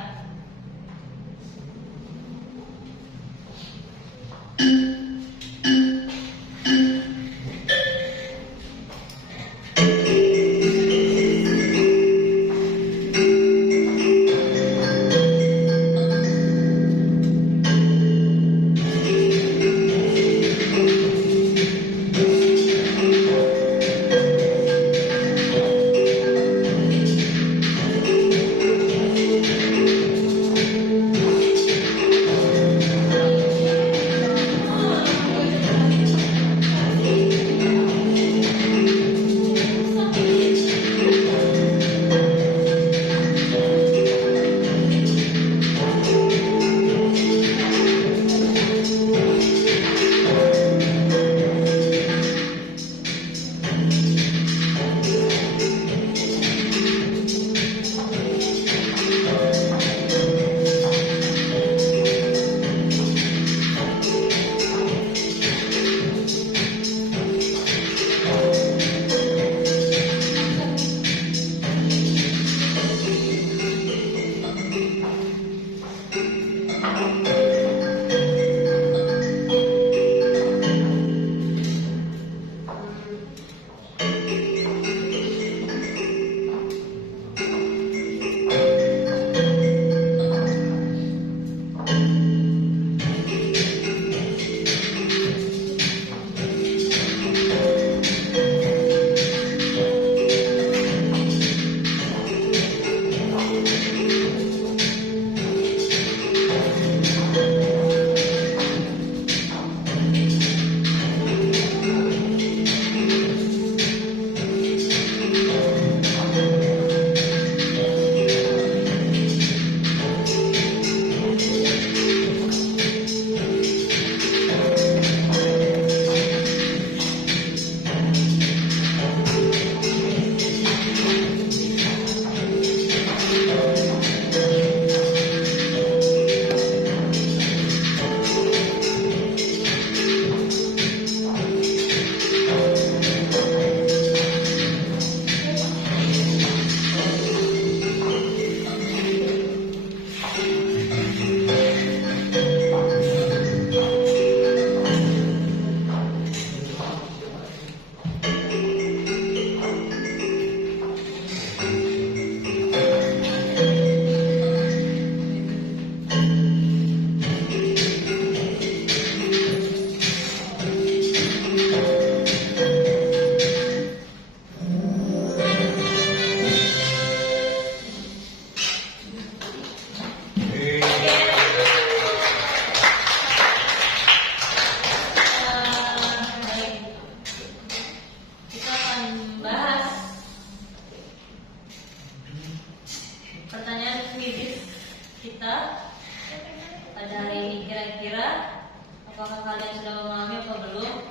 Apakah kalian sudah memahami atau belum?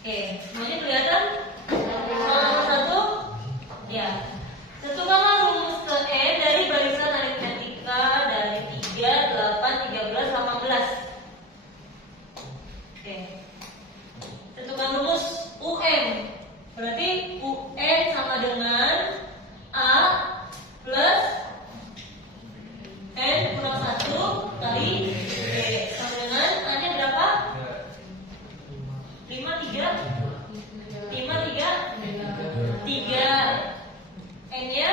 Oke, semuanya kelihatan? Nomor 1, ya. Tentukanlah rumus ke E dari barisan aritmetika dari 3, 8, 13, 18. Oke. Tentukan rumus UN. Berarti UN sama dengan A plus N kurang 1 kali B. Sama dengan A-nya berapa? 5, 3 N-nya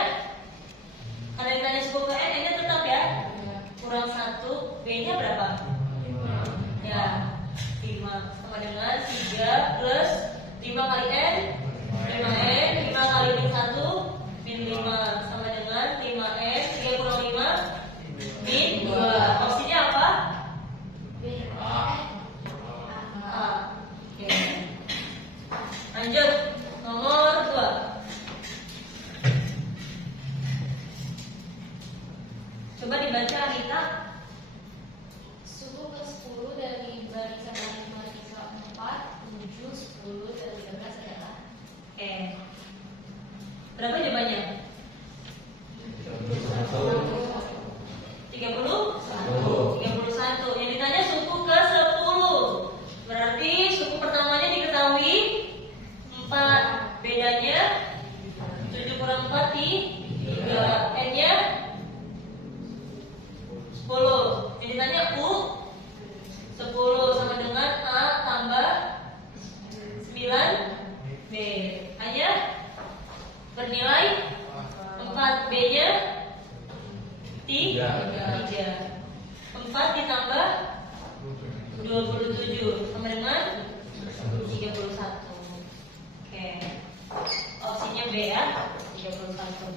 ada yang tanya suku ke N, N-nya tetap ya? Kurang 1, B-nya berapa? Ya, 5. sama dengan 3 plus 5 kali N 5N, 5 kali min 1 min 5 sama dengan 5N 3 kurang 5 min 2. Opsinya apa? A. Oke. Lanjut nomor 2. Coba dibaca Rita. Suku ke-10 dari barisan aritmatika 4, 7, 10, dan 13 adalah Oke. Berapa jawabannya? 31. Yang ditanya suku ke-10. Berarti suku pertamanya diketahui 4. Bedanya 7 kurang 4 3. N-nya 10. Yang ditanya U 10 sama dengan A tambah 9 B. A-nya bernilai 4, B-nya 3. 4 ditambah 27 sama dengan 31. Oke. Opsinya B ya, 31.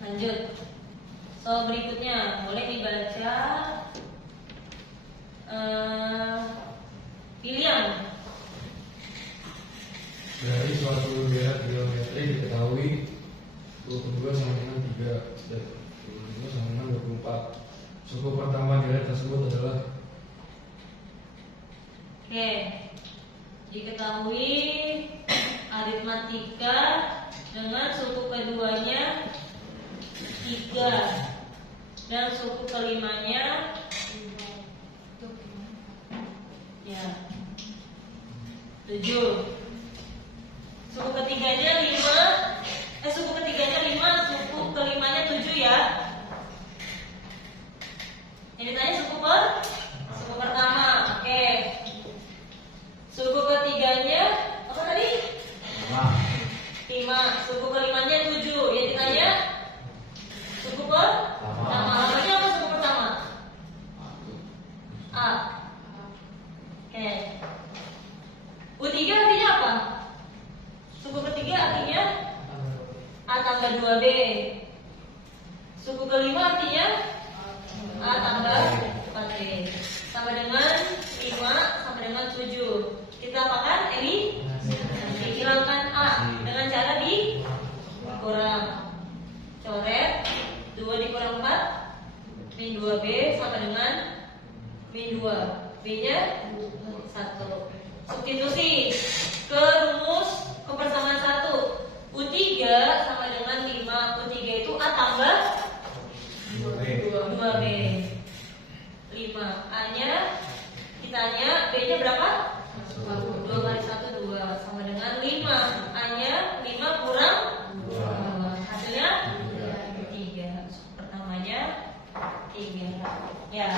Lanjut. Soal berikutnya boleh dibaca pilihan. Dari suatu gerak geometri diketahui 22 sama dengan 3 dan 22 sama dengan 24. Suku pertama gerak tersebut adalah Oke. Diketahui aritmatika dengan suku keduanya 3 dan suku kelimanya ya 7. Suku ketiganya 5, suku ketiganya 5, suku kelimanya 7 ya. Yang ditanya suku pertama. Oke. Suku ketiganya apa tadi? 5. Suku kelimanya 7. Yang ditanya suku pertama. Namanya apa suku pertama? A. Oke. U3 artinya apa? Suku ketiga artinya A tambah 2B. Suku kelima artinya A tambah 4B. Sama dengan 5 sama dengan 7. Kita apakan? Ini dihilangkan A dengan cara dikurang. Coret 2 dikurang 4 min 2B sama dengan min 2. B-nya 1. Substitusi ke rumus kepersamaan 1. U3 sama dengan 5. U3 itu A tambah 2B. 5. A-nya ditanya B-nya berapa? 2 kali 1 2 sama dengan 5. A-nya 5 kurang 2. Hasilnya 3. Pertamanya 3. Ya.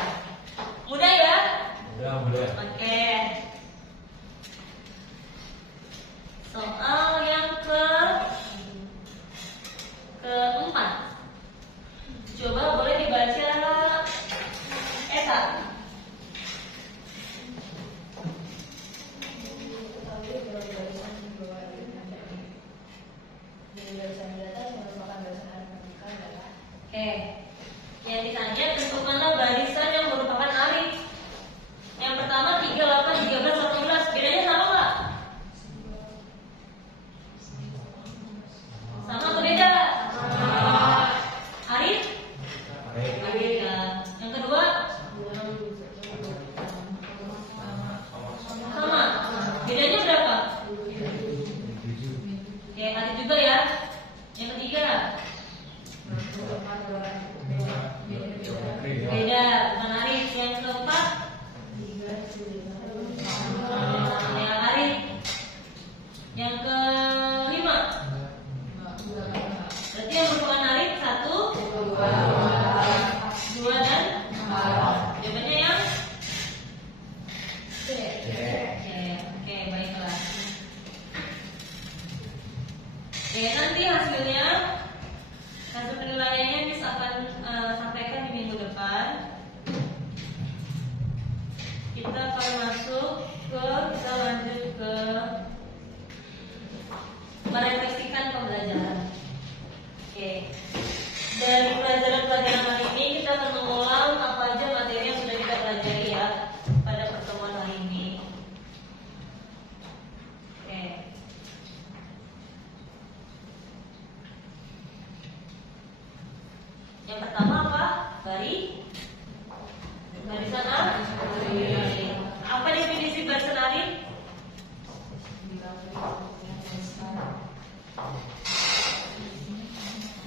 Mudah ya? Mudah. Oke. Soal yang keempat. Coba boleh dibaca Eta. Oke. Yang ditanya tentukanlah barisan yang merupakan arit. Yang pertama 38, 13, 18. Bedanya sama nggak? Sama atau beda? Arit? Arit ya. Yang kedua? Sama. Bedanya berapa? Oke, arit juga ya. Yang ketiga? Beda, bukan arit. Yang keempat? Yang arit. Yang kelima? Berarti yang merupakan arit 1, 2, dan 4. Jawabannya yang C. Oke, baiklah. Oke, nanti hasil penilaiannya bisa akan sampaikan di minggu depan. kita akan masuk ke, kita lanjut ke merefleksikan pembelajaran. Oke. Dari pelajaran-pelajaran hari ini kita akan mengulang apa aja materi yang sudah kita pelajari ya pada pertemuan hari ini. Oke. Yang pertama apa? Barisan arin. Apa definisi barisan arin?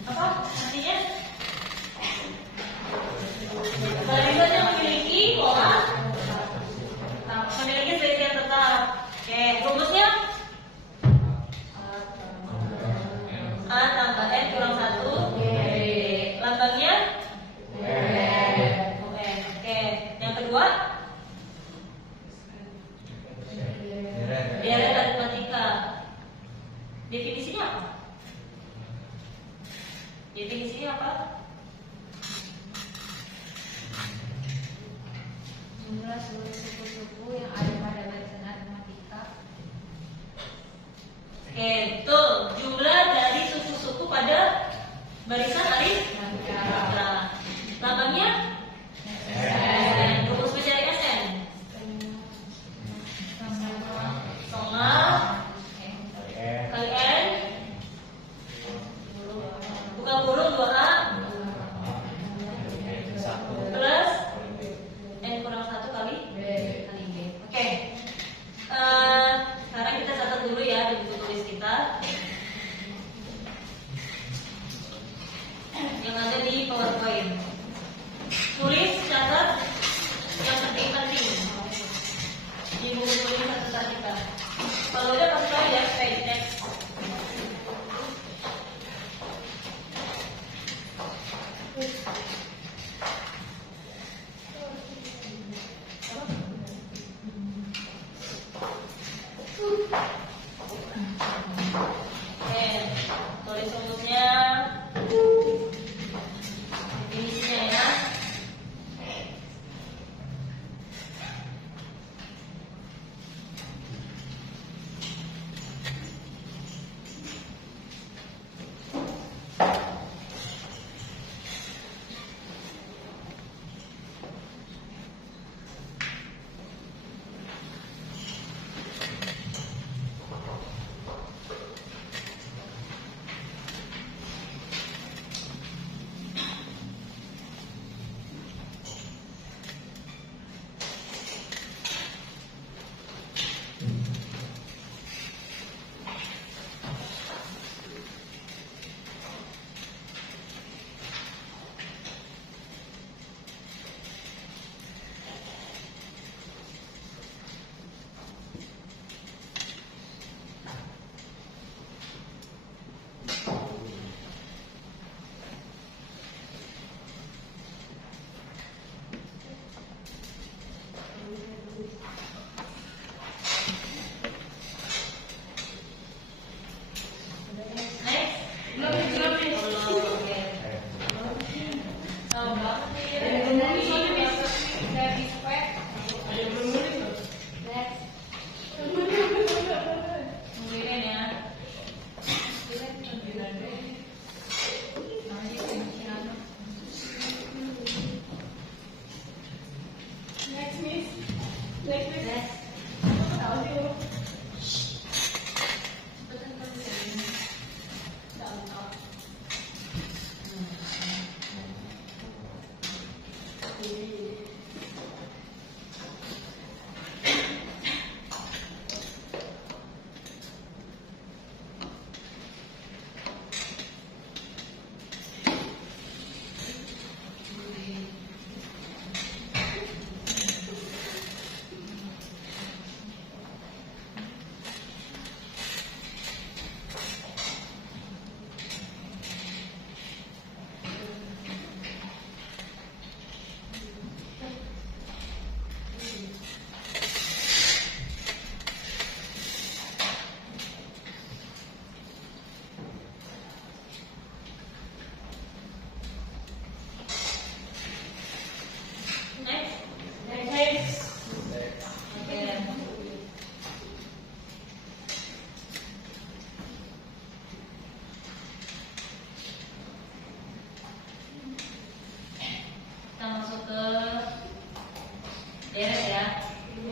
Apa artinya? Barisan yang memiliki pola, memiliki sisi yang tetap. Oke, rumusnya A tambah N kurang 1 lambangnya Oke, yang kedua deret aritmatika. Definisinya apa? Definisinya apa? Jumlah seluruh suku-suku yang ada pada barisan aritmatika. Oke, betul. Jumlah dari suku-suku pada barisan aritmatika. Lambangnya rumus mencari SN. Sama kali N buka kurung 2A plus N kurang 1 kali B. Oke.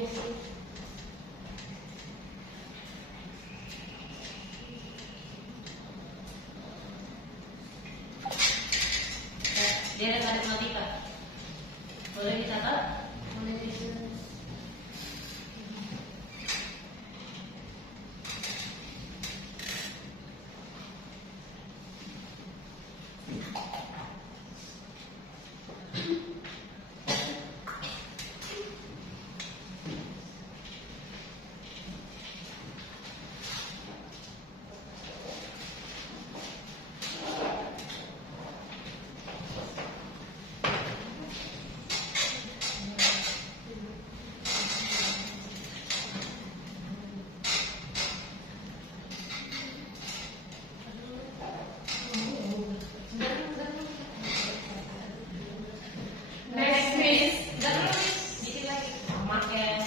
sih. Deret aritmatika. Boleh dicatat? Next miss. Dikit lagi. Sama ya.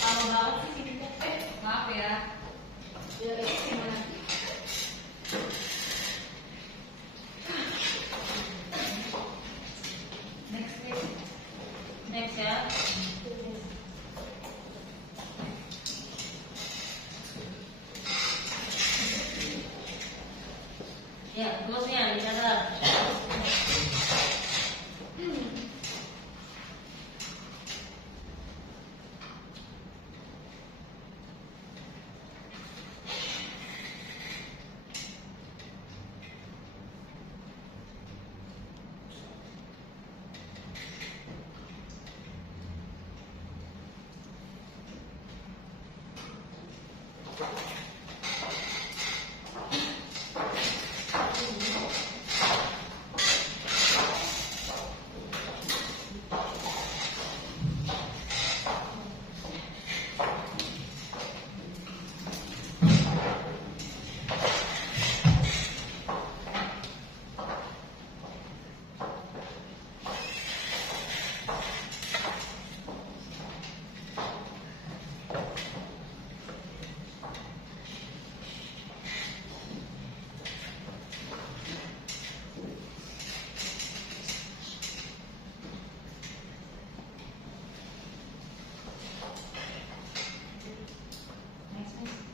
Lama banget sih gini. Maaf ya. Ya ini gimana? Next miss. Next ya. Ya, goalsnya dicatat.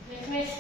Next miss.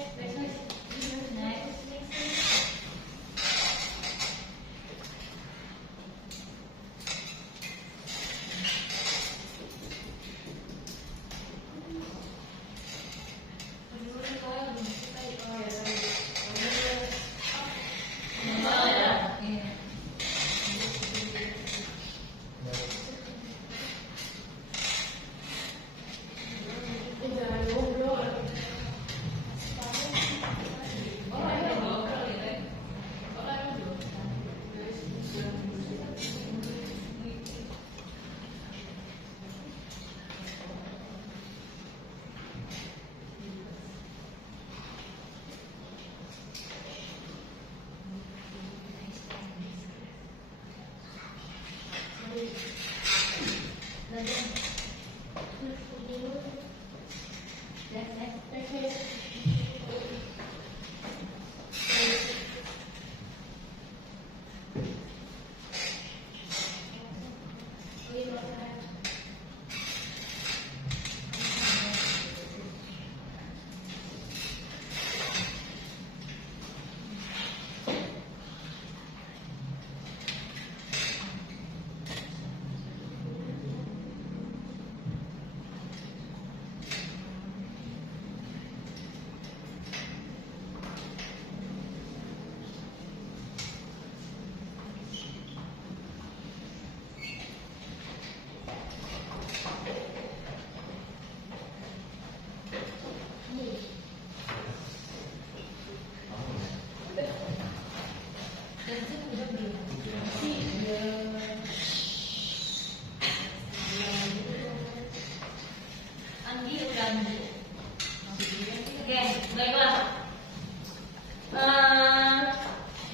Oke, baiklah.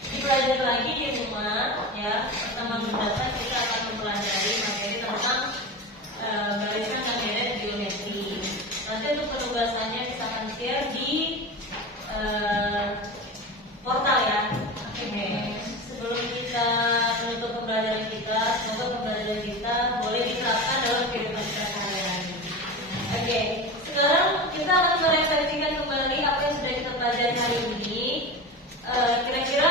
Dipelajari lagi di rumah, ya. Pertama mendatang kita akan mempelajari materi tentang barisan dan deret geometri. Nanti untuk penugasannya kita akan share di portal ya. Oke. Sebelum kita menutup pembelajaran kita, semoga pembelajaran kita boleh diterapkan dalam kehidupan kita sehari-hari. Oke. Oke, sekarang kita akan merefleksikan kembali apa yang sudah kita pelajari hari ini. Kira-kira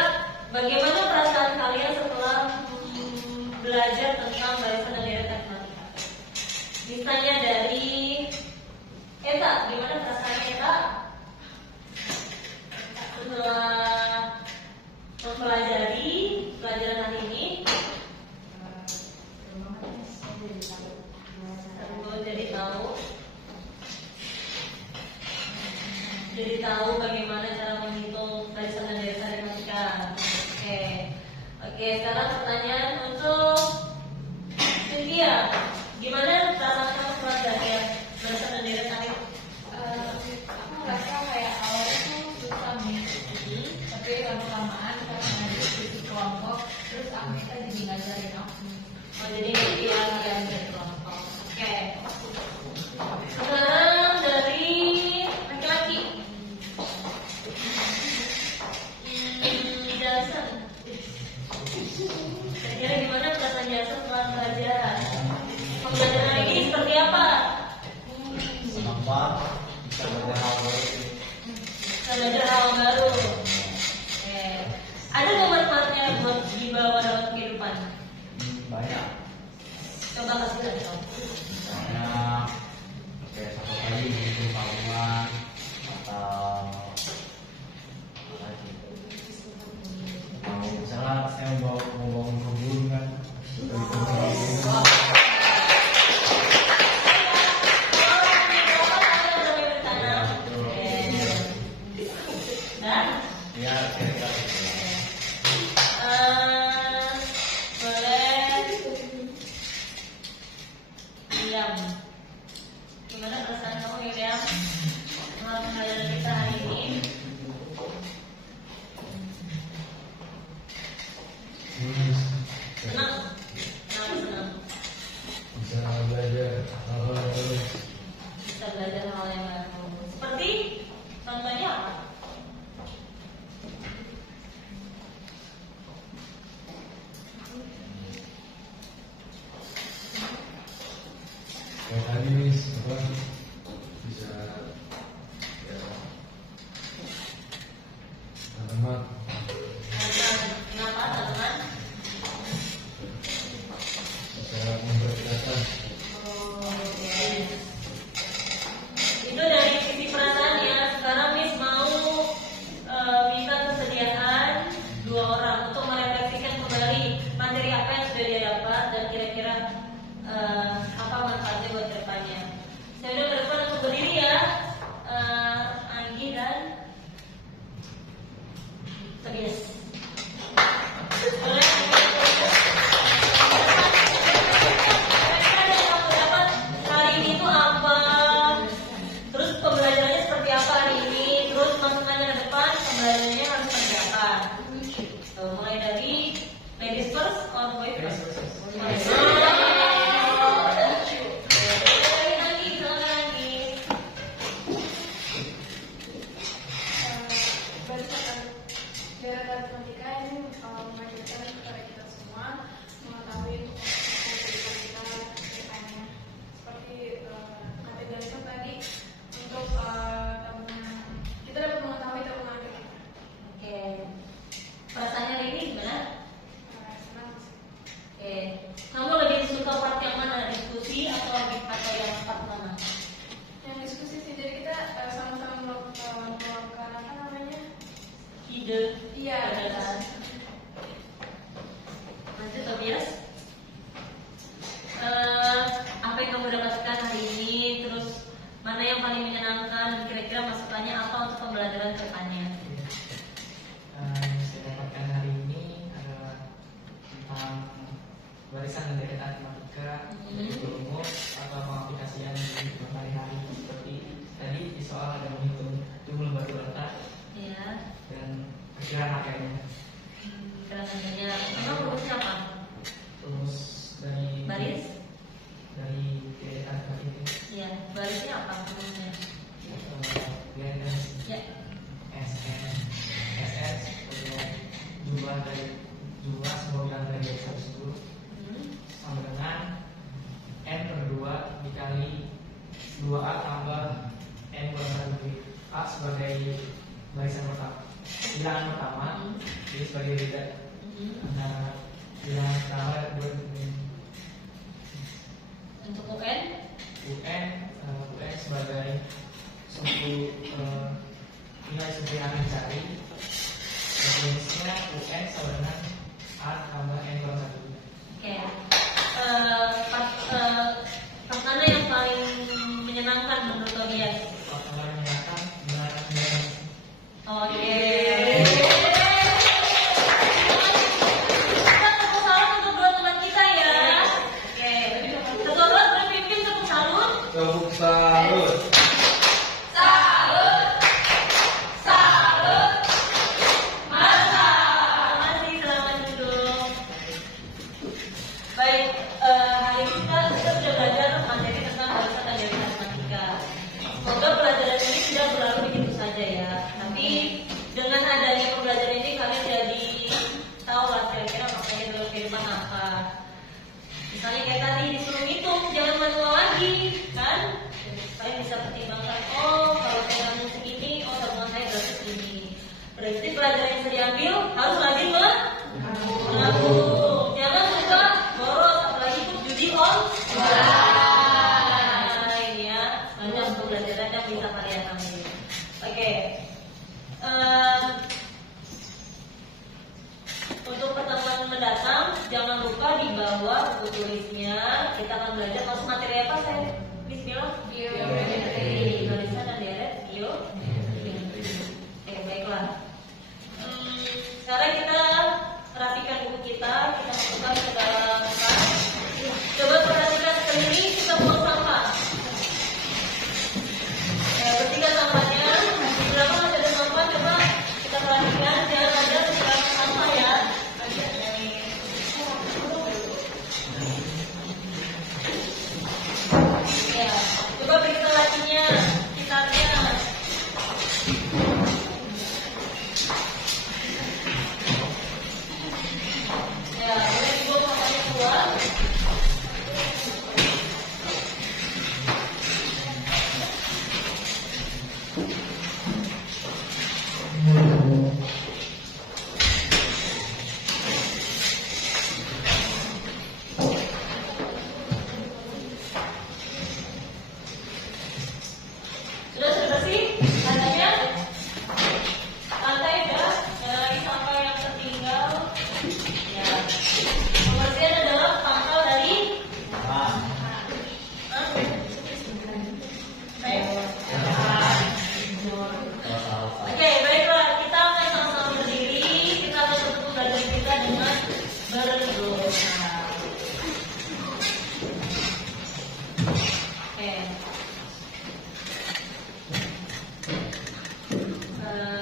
bagaimana perasaan kalian setelah belajar tentang barisan dan deret matematika? Misalnya dari Eta, gimana perasaannya Eta? Setelah mempelajari pelajaran hari ini, jadi tahu bagaimana cara menghitung barisan dan deret matematika. Oke, sekarang pertanyaan untuk Cynthia, gimana perasaan kamu setelah belajar barisan dan deret matematika? Aku ngerasa kayak awalnya tuh susah nih, tapi lama-lamaan karena ada diskusi kelompok, terus Amita jadi ngajarin aku. Oh, jadi yang dari kelompok. Oke. Sekarang dari laki-laki. Jason. Kira-kira gimana perasaan Jason setelah belajar? Pembelajaran ini seperti apa? Senang banget bisa belajar hal baru. Bisa belajar hal baru. Oke. Ada nggak manfaatnya buat dibawa dalam kehidupan? Banyak. Coba kasih lihat dong. Misalnya kayak satu kali menghitung tabungan atau apa lagi? Misalnya saya mau bangun kebun kan, ya kira-kira gitu. Boleh diam. Gimana perasaan kamu William setelah pembelajaran kita hari ini? Senang? Kenapa senang? Bisa belajar hal-hal baru. Bisa belajar hal yang baru. Seperti contohnya apa? Kayak tadi nih apa bisa ya tanaman Kenapa teman? bisa memperkirakan. Oke. Itu dari sisi perasaan ya. Sekarang Miss mau minta kesediaan 2 orang untuk merefleksikan kembali materi apa yang sudah dia dapat dan kira-kira apa manfaatnya buat kedepannya. Saya udah berdepan untuk berdiri ya, Anggi dan Tobias. Boleh? Hari ini tuh apa? Terus pembelajarannya seperti apa hari ini? Terus masukannya ke depan pembelajarannya harus seperti apa? Tuh, mulai dari ladies first or boy first? Deret matematika ini mengajarkan kepada kita semua mengetahui kehidupan kita depannya. Seperti kata Jason tadi, untuk tabungan kita dapat mengetahui tabungan kita. Oke. Perasaannya hari ini gimana? Senang sih. Oke. Kamu lebih suka part yang mana? Diskusi atau yang part mana? Yang diskusi sih, jadi kita sama-sama melakukan apa namanya? Ide. Iya. Gagasan. Lanjut Tobias. Apa yang kamu dapatkan hari ini? Terus mana yang paling menyenangkan? Kira-kira masukannya apa untuk pembelajaran ke depannya? Yang saya dapatkan hari ini adalah tentang barisan dan deret matematika, rumus atau pengaplikasian di kehidupan sehari-hari. Seperti tadi di soal ada menghitung jumlah batu bata Iya. dan perkiraan akarnya. Kira-kira emang rumusnya apa? Rumus dari Baris? deret matematika. Iya. Barisnya apa rumusnya? Biasanya Ya. SS jumlah semua bilangan dari 1 sampai 10 sama dengan N/2 dikali 2 A tambah N kurang 1. A sebagai barisan pertama, bilangan pertama, B sebagai beda antara bilangan pertama buat Untuk UN UN sebagai suku nilai suku yang akan dicari. Jenisnya UN sama dengan A tambah N kurang 1. Oke. Pas mana yang paling menyenangkan menurut kalian? Kalau menyenangkan, menyenangkan. Oke. Kita tepuk salut untuk dua teman kita ya. Oke. Ketua kelas berpimpin tepuk salut. Tepuk salut. Masih selamat duduk. Baik, hari ini kita sudah belajar materi tentang barisan dan jaringan matematika. Semoga pelajaran ini tidak berlalu begitu saja ya. Tapi dengan adanya pembelajaran ini kalian jadi tahu lah kira-kira maknanya dalam kehidupan apa. Misalnya kayak tadi disuruh hitung, jangan manual lagi, kan? Kalian bisa pertimbangkan, oh kalau saya ngambil segini, oh tabungan saya berarti segini. Berarti pelajaran yang saya diambil harus rajin menabung. Jangan suka boros, apalagi ikut judi online ya. Banyak pembelajaran yang bisa kalian ambil. Oke. Untuk pertemuan mendatang, jangan lupa dibawa buku tulisnya. Kita akan belajar masuk materi apa saya? Bismillah. Biometri. Tulisan dan deret biometri. Oke, baiklah. Sekarang kita perhatikan buku kita masukkan ke dalam tas. Coba perhatikan sekeliling, kita buang sampah. Bersihkan sampahnya. Berapa masih ada sampah? Coba kita perhatikan, jangan ada sekarang sampah ya. Ya, coba periksa lacinya, sekitarnya. Ya, boleh dibawa sampahnya keluar. Sudah bersih? Lantai udah? Ada lagi sampah yang tertinggal? Ya. Pembersihan adalah pangkal dari Oke, baiklah. Kita akan sama-sama berdiri. Kita akan tutup pelajaran kita dengan berdoa. Oke.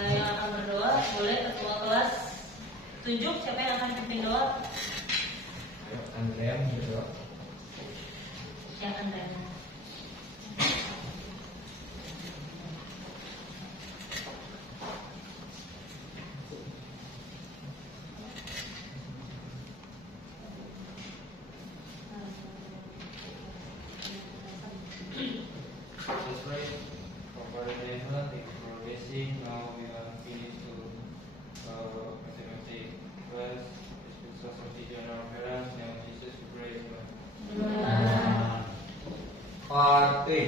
Yang akan berdoa boleh ketua kelas tunjuk siapa yang akan pimpin doa. Ayo, Andrea berdoa. Yang Andrea. Let's pray. Father in heaven, thank you for blessing. Now we are finished to mathematics class. It's been such a teacher and our parents. Now Jesus, we pray. Amen. Fatih.